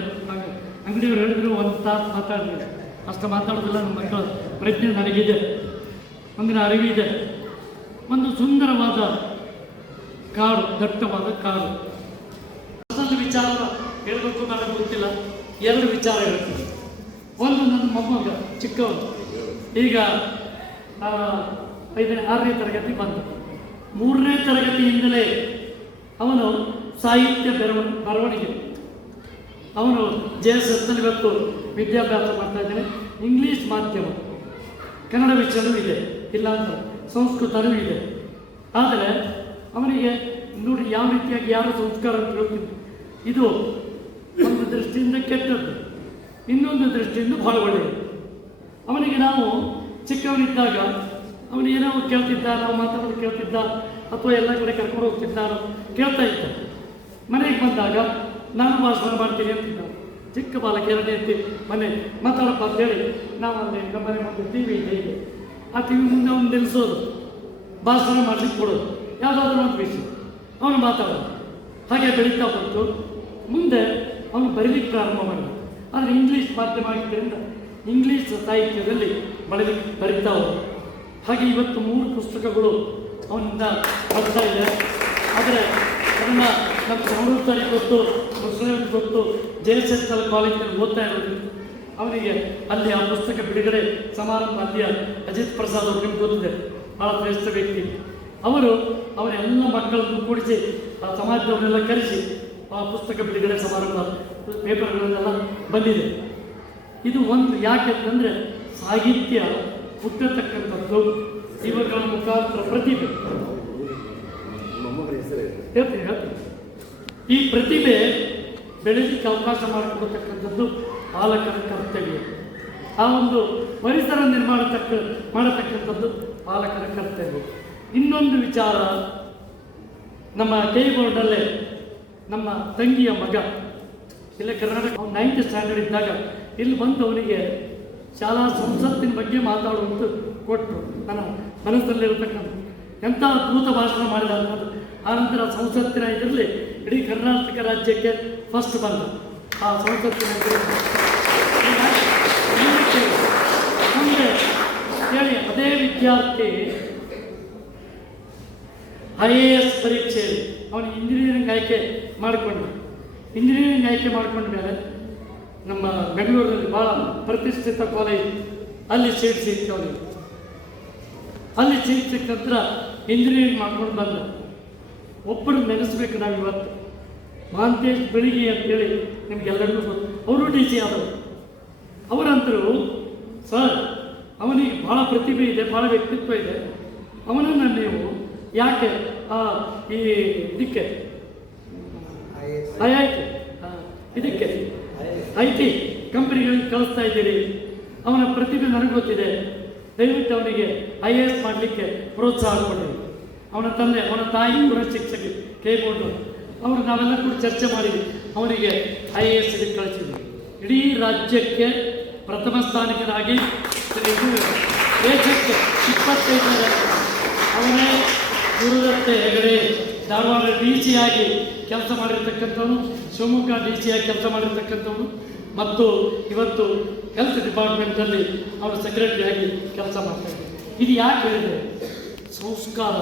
ಅಂಗಡಿಯವರು ಹೇಳಿದ್ರು, ಒಂದು ತಾಸು ಮಾತಾಡಿದ್ರು. ಅಷ್ಟು ಮಾತಾಡೋದಿಲ್ಲ, ನಮ್ಮ ಮಕ್ಕಳ ಪ್ರಜ್ಞೆ ನನಗಿದೆ, ಒಂದಿನ ಅರಿವಿದೆ. ಒಂದು ಸುಂದರವಾದ ಕಾಡು, ದಟ್ಟವಾದ ಕಾಡು. ಮತ್ತೊಂದು ವಿಚಾರ ಹೇಳಬೇಕು ನನಗೆ ಗೊತ್ತಿಲ್ಲ, 2 ವಿಚಾರ ಹೇಳ್ತೀನಿ. ಒಂದು, ನನ್ನ ಮೊಮ್ಮಗ ಚಿಕ್ಕವನು ಈಗ 6ನೇ ತರಗತಿ ಬಂದ. 3ನೇ ತರಗತಿಯಿಂದಲೇ ಅವನು ಸಾಹಿತ್ಯ ಬರವಣಿಗೆ, ಅವನು JSS ಇವತ್ತು ವಿದ್ಯಾಭ್ಯಾಸ ಮಾಡ್ತಾ ಇದ್ದಾನೆ. ಇಂಗ್ಲೀಷ್ ಮಾಧ್ಯಮ, ಕನ್ನಡ ವಿಷಯವೂ ಇದೆ, ಇಲ್ಲ ಅಂತ ಸಂಸ್ಕೃತವೂ ಇದೆ. ಆದರೆ ಅವನಿಗೆ ನೋಡಿ ಯಾವ ರೀತಿಯಾಗಿ ಯಾರು ಸಂಸ್ಕಾರ ಅಂತ ಹೇಳ್ತೀನಿ. ಇದು ಒಂದು ದೃಷ್ಟಿಯಿಂದ ಕೆಟ್ಟದ್ದು, ಇನ್ನೊಂದು ದೃಷ್ಟಿಯಿಂದ ಭಾಳ ಒಳ್ಳೆಯದು. ಅವನಿಗೆ ನಾವು ಚಿಕ್ಕವನಿದ್ದಾಗ ಅವನು ಏನೋ ಕೇಳ್ತಿದ್ದ, ನಾವು ಮಾತಾಡೋದು ಕೇಳ್ತಿದ್ದ, ಅಥವಾ ಎಲ್ಲ ಕಡೆ ಕರ್ಕೊಂಡು ಹೋಗ್ತಿದ್ದಾರೋ ಕೇಳ್ತಾ ಇದ್ದ. ಮನೆಗೆ ಬಂದಾಗ ನಾನು ಭಾಷಣ ಮಾಡ್ತೀನಿ ಅಂತಿದ್ದ. ಚಿಕ್ಕ ಬಾಲಕ 2ನೇ ಮನೆ ಮಾತಾಡಪ್ಪ ಅಂತೇಳಿ ನಾವು ಅಲ್ಲಿ ನಮ್ಮ ಮನೆ ಮುಂದೆ TV ಇದೆ, ಹೀಗೆ ಆ TV ಮುಂದೆ ಅವ್ನು ನಿಲ್ಲಿಸೋದು, ಭಾಷಣ ಮಾಡ್ಲಿಕ್ಕೆ ಕೊಡೋದು ಯಾವುದಾದ್ರೂ ಒಂದು ವಿಷಯ. ಅವನು ಮಾತಾಡೋದು. ಹಾಗೆ ಬೆಳೀತಾ ಬಂತು. ಮುಂದೆ ಅವನು ಬರೀಲಿಕ್ಕೆ ಪ್ರಾರಂಭ ಮಾಡಿದ. ಆದರೆ ಇಂಗ್ಲೀಷ್ ಮಾಧ್ಯಮ ಆಗಿದ್ದರಿಂದ ಇಂಗ್ಲೀಷ್ ಸಾಹಿತ್ಯದಲ್ಲಿ ಬರೀತಾ ಹೋದ. ಹಾಗೆ ಇವತ್ತು 3 ಪುಸ್ತಕಗಳು ಅವನಿಂದ ಬರ್ತಾ ಇದೆ. ಆದರೆ ಅದನ್ನು ನಮ್ಮ ಸಮೃದ್ಧರಿಗೆ ಗೊತ್ತು, ಮುಸ್ಲಿಮ್ಗೆ ಗೊತ್ತು. JSS ಕಾಲೇಜಿನಲ್ಲಿ ಓದ್ತಾ ಇರೋದ್ರಿಂದ ಅವನಿಗೆ ಅಲ್ಲಿ ಆ ಪುಸ್ತಕ ಬಿಡುಗಡೆ ಸಮಾರಂಭ ಅಲ್ಲಿಯ ಅಜಿತ್ ಪ್ರಸಾದ್ ಅವರು ನಿಮ್ಗೆ ಗೊತ್ತಿದೆ, ಭಾಳ ಶ್ರೇಷ್ಠ ವ್ಯಕ್ತಿ. ಅವರು ಅವರ ಎಲ್ಲ ಮಕ್ಕಳನ್ನು ಕೂಡಿಸಿ ಆ ಸಮಾಜದವನ್ನೆಲ್ಲ ಕರೆಸಿ ಆ ಪುಸ್ತಕ ಬಿಡುಗಡೆ ಸಮಾರಂಭ ಪೇಪರ್ಗಳನ್ನೆಲ್ಲ ಬಂದಿದೆ. ಇದು ಒಂದು ಯಾಕೆ ಅಂತಂದರೆ ಸಾಹಿತ್ಯ ಹುಟ್ಟತಕ್ಕಂಥದ್ದು ಇವುಗಳ ಮುಖಾಂತರ ಪ್ರತಿಭೆ. ಹೇಳ್ತೀನಿ. ಈ ಪ್ರತಿಭೆ ಬೆಳೆಯಲಿಕ್ಕೆ ಅವಕಾಶ ಮಾಡಿಕೊಡತಕ್ಕಂಥದ್ದು ಪಾಲಕರ ಕರ್ತವ್ಯ. ಆ ಒಂದು ಪರಿಸರ ನಿರ್ಮಾಣ ಮಾಡತಕ್ಕಂಥದ್ದು ಪಾಲಕರ ಕರ್ತವ್ಯ. ಇನ್ನೊಂದು ವಿಚಾರ, ನಮ್ಮ ಬೋರ್ಡಲ್ಲೇ ನಮ್ಮ ತಂಗಿಯ ಮಗ ಇಲ್ಲ ಕರ್ನಾಟಕ 9th ಸ್ಟ್ಯಾಂಡರ್ಡ್ ಇದ್ದಾಗ ಇಲ್ಲಿ ಬಂದು ಅವನಿಗೆ ಶಾಲಾ ಸಂಸತ್ತಿನ ಬಗ್ಗೆ ಮಾತಾಡುವಂತ ಕೊಟ್ಟರು. ನನ್ನ ಮನಸ್ಸಲ್ಲಿರತಕ್ಕಂಥ ಎಂಥ ಅದ್ಭುತ ಭಾಷಣ ಮಾಡಿದ ಅನ್ನೋದು. ಆನಂತರ ಸಂಸತ್ತಿನ ಇದರಲ್ಲಿ ಇಡೀ ಕರ್ನಾಟಕ ರಾಜ್ಯಕ್ಕೆ ಫಸ್ಟ್ ಬಂದ ಆ ಸಂಸತ್ತಿನ ಮುಂದೆ ಹೇಳಿ ಅದೇ ವಿದ್ಯಾರ್ಥಿ IAS ಪರೀಕ್ಷೆಯಲ್ಲಿ ಅವನು ಇಂಜಿನಿಯರಿಂಗ್ ಆಯ್ಕೆ ಮಾಡಿಕೊಂಡ. ಇಂಜಿನಿಯರಿಂಗ್ ಆಯ್ಕೆ ಮಾಡಿಕೊಂಡ ಮೇಲೆ ನಮ್ಮ ಬೆಂಗಳೂರಿನಲ್ಲಿ ಭಾಳ ಪ್ರತಿಷ್ಠಿತ ಕಾಲೇಜ್ ಅಲ್ಲಿ ಸೀಟ್ ಸಿಕ್ತು ಅವನಿಗೆ. ಅಲ್ಲಿ ಸೀಟ್ ಸಿಕ್ಕಂತ್ರ ಇಂಜಿನಿಯರಿಂಗ್ ಮಾಡ್ಕೊಂಡು ಬಂದ. ಒಬ್ಬರು ನೆನೆಸ್ಬೇಕು ನಾವು ಇವತ್ತು, ಮಹಾಂತೇಶ್ ಬೆಳಿಗ್ಗೆ ಅಂತೇಳಿ ನಿಮ್ಗೆಲ್ಲರಿಗೂ ಗೊತ್ತು. ಅವರು DC ಆದವರು. ಅವರಂತರೂ ಸರ್ ಅವನಿಗೆ ಭಾಳ ಪ್ರತಿಭೆ ಇದೆ, ಭಾಳ ವ್ಯಕ್ತಿತ್ವ ಇದೆ, ಅವನನ್ನು ನೀವು ಯಾಕೆ ಈ ಇದಕ್ಕೆ ಇದಕ್ಕೆ IT ಕಂಪನಿಗಳಿಗೆ ಕಳಿಸ್ತಾ ಇದ್ದೀರಿ? ಅವನ ಪ್ರತಿಭೆ ನನಗೆ ಗೊತ್ತಿದೆ, ದಯವಿಟ್ಟು ಅವನಿಗೆ IAS ಮಾಡಲಿಕ್ಕೆ ಪ್ರೋತ್ಸಾಹ ಕೊಡಿ. ಅವನ ತಂದೆ, ಅವನ ತಾಯಿ ಕೂಡ ಶಿಕ್ಷಕಿ ಬೋರ್ಡ್ ಅವರು ನಾವೆಲ್ಲ ಕೂಡ ಚರ್ಚೆ ಮಾಡಿದ್ವಿ. ಅವನಿಗೆ IAS ಇದಕ್ಕೆ ಕಳಿಸಿದ್ವಿ. ಇಡೀ ರಾಜ್ಯಕ್ಕೆ ಪ್ರಥಮ ಸ್ಥಾನಿಕನಾಗಿ ದೇಶಕ್ಕೆ 25ನೇ ಅವನೇ ಗುರುದತ್ತ ಹೆಗಡೆ ಧಾರವಾಡ DC ಆಗಿ ಕೆಲಸ ಮಾಡಿರ್ತಕ್ಕಂಥವನು, ಶಿವಮೊಗ್ಗ DC ಆಗಿ ಕೆಲಸ ಮಾಡಿರ್ತಕ್ಕಂಥವನು ಮತ್ತು ಇವತ್ತು ಹೆಲ್ತ್ ಡಿಪಾರ್ಟ್ಮೆಂಟಲ್ಲಿ ಅವನು ಸೆಕ್ರೆಟರಿ ಆಗಿ ಕೆಲಸ ಮಾಡ್ತಾಯಿದ್ದೆ. ಇದು ಯಾಕೆ ಹೇಳಿದರೆ ಸಂಸ್ಕಾರ,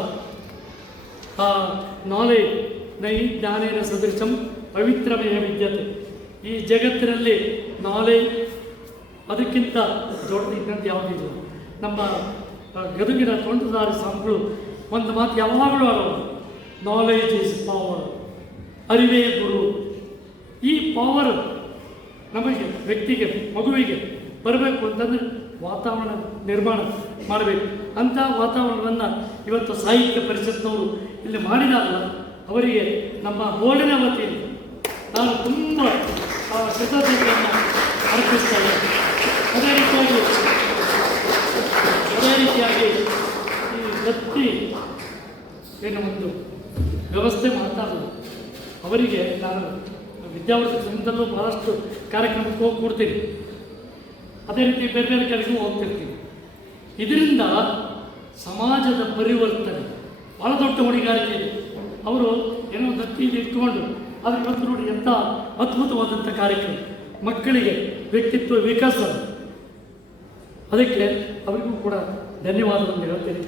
ನಾಲೆಜ್ ನೈ ಜ್ಞಾನೇನ ಸದೃಶಂ ಪವಿತ್ರಮಯ ವಿದ್ಯತೆ. ಈ ಜಗತ್ತಿನಲ್ಲಿ ನಾಲೆಜ್ ಅದಕ್ಕಿಂತ ದೊಡ್ಡದಿದ್ದಂತ ಯಾವುದಿಲ್ಲ. ನಮ್ಮ ಗದಗಿನ ತೋಂಟದಾರಿ ಸ್ವಾಮಿಗಳು ಒಂದು ಮಾತು ಯಾವಾಗಲೂ ಆಡೋದು, ನಾಲೆಜ್ ಈಸ್ ಪವರ್, ಅರಿವೇ ಗುರು. ಈ ಪವರ್ ನಮಗೆ ವ್ಯಕ್ತಿಗೆ, ಮಗುವಿಗೆ ಬರಬೇಕು ಅಂತಂದರೆ ವಾತಾವರಣ ನಿರ್ಮಾಣ ಮಾಡಬೇಕು. ಅಂಥ ವಾತಾವರಣವನ್ನು ಇವತ್ತು ಸಾಹಿತ್ಯ ಪರಿಷತ್ನವರು ಇಲ್ಲಿ ಮಾಡಿದಾರಲ್ಲ, ಅವರಿಗೆ ನಮ್ಮ ಬೋರ್ಡಿನ ವತಿಯಿಂದ ನಾನು ತುಂಬ ಕೃತಜ್ಞತೆಯನ್ನು ಅರ್ಪಿಸ್ತಾ ಇದ್ದೇನೆ. ಅದೇ ರೀತಿಯಾಗಿ ಈ ದತ್ತಿ ಏನು ಒಂದು ವ್ಯವಸ್ಥೆ ಮಾತಾಡೋದು, ಅವರಿಗೆ ನಾನು ವಿದ್ಯಾವರ್ಧಕರಿಂದಲೂ ಭಾಳಷ್ಟು ಕಾರ್ಯಕ್ರಮಕ್ಕೆ ಹೋಗಿ ಕೊಡ್ತೀನಿ. ಅದೇ ರೀತಿ ಬೇರೆ ಬೇರೆ ಕಡೆಗೂ ಹೋಗ್ತಿರ್ತೀವಿ. ಇದರಿಂದ ಸಮಾಜದ ಪರಿವರ್ತನೆ ಭಾಳ ದೊಡ್ಡ ಹೊಣೆಗಾರಿಕೆ ಇದೆ. ಅವರು ಏನೋ ದತ್ತಿ ಇಟ್ಕೊಂಡು ಆದರೆ ಇವತ್ತು ನೋಡಿ ಎಂಥ ಅದ್ಭುತವಾದಂಥ ಕಾರ್ಯಕ್ರಮ, ಮಕ್ಕಳಿಗೆ ವ್ಯಕ್ತಿತ್ವ ವಿಕಾಸ. ಅದಕ್ಕೆ ಅವರಿಗೂ ಕೂಡ ಧನ್ಯವಾದವನ್ನು ಹೇಳ್ತೇನೆ.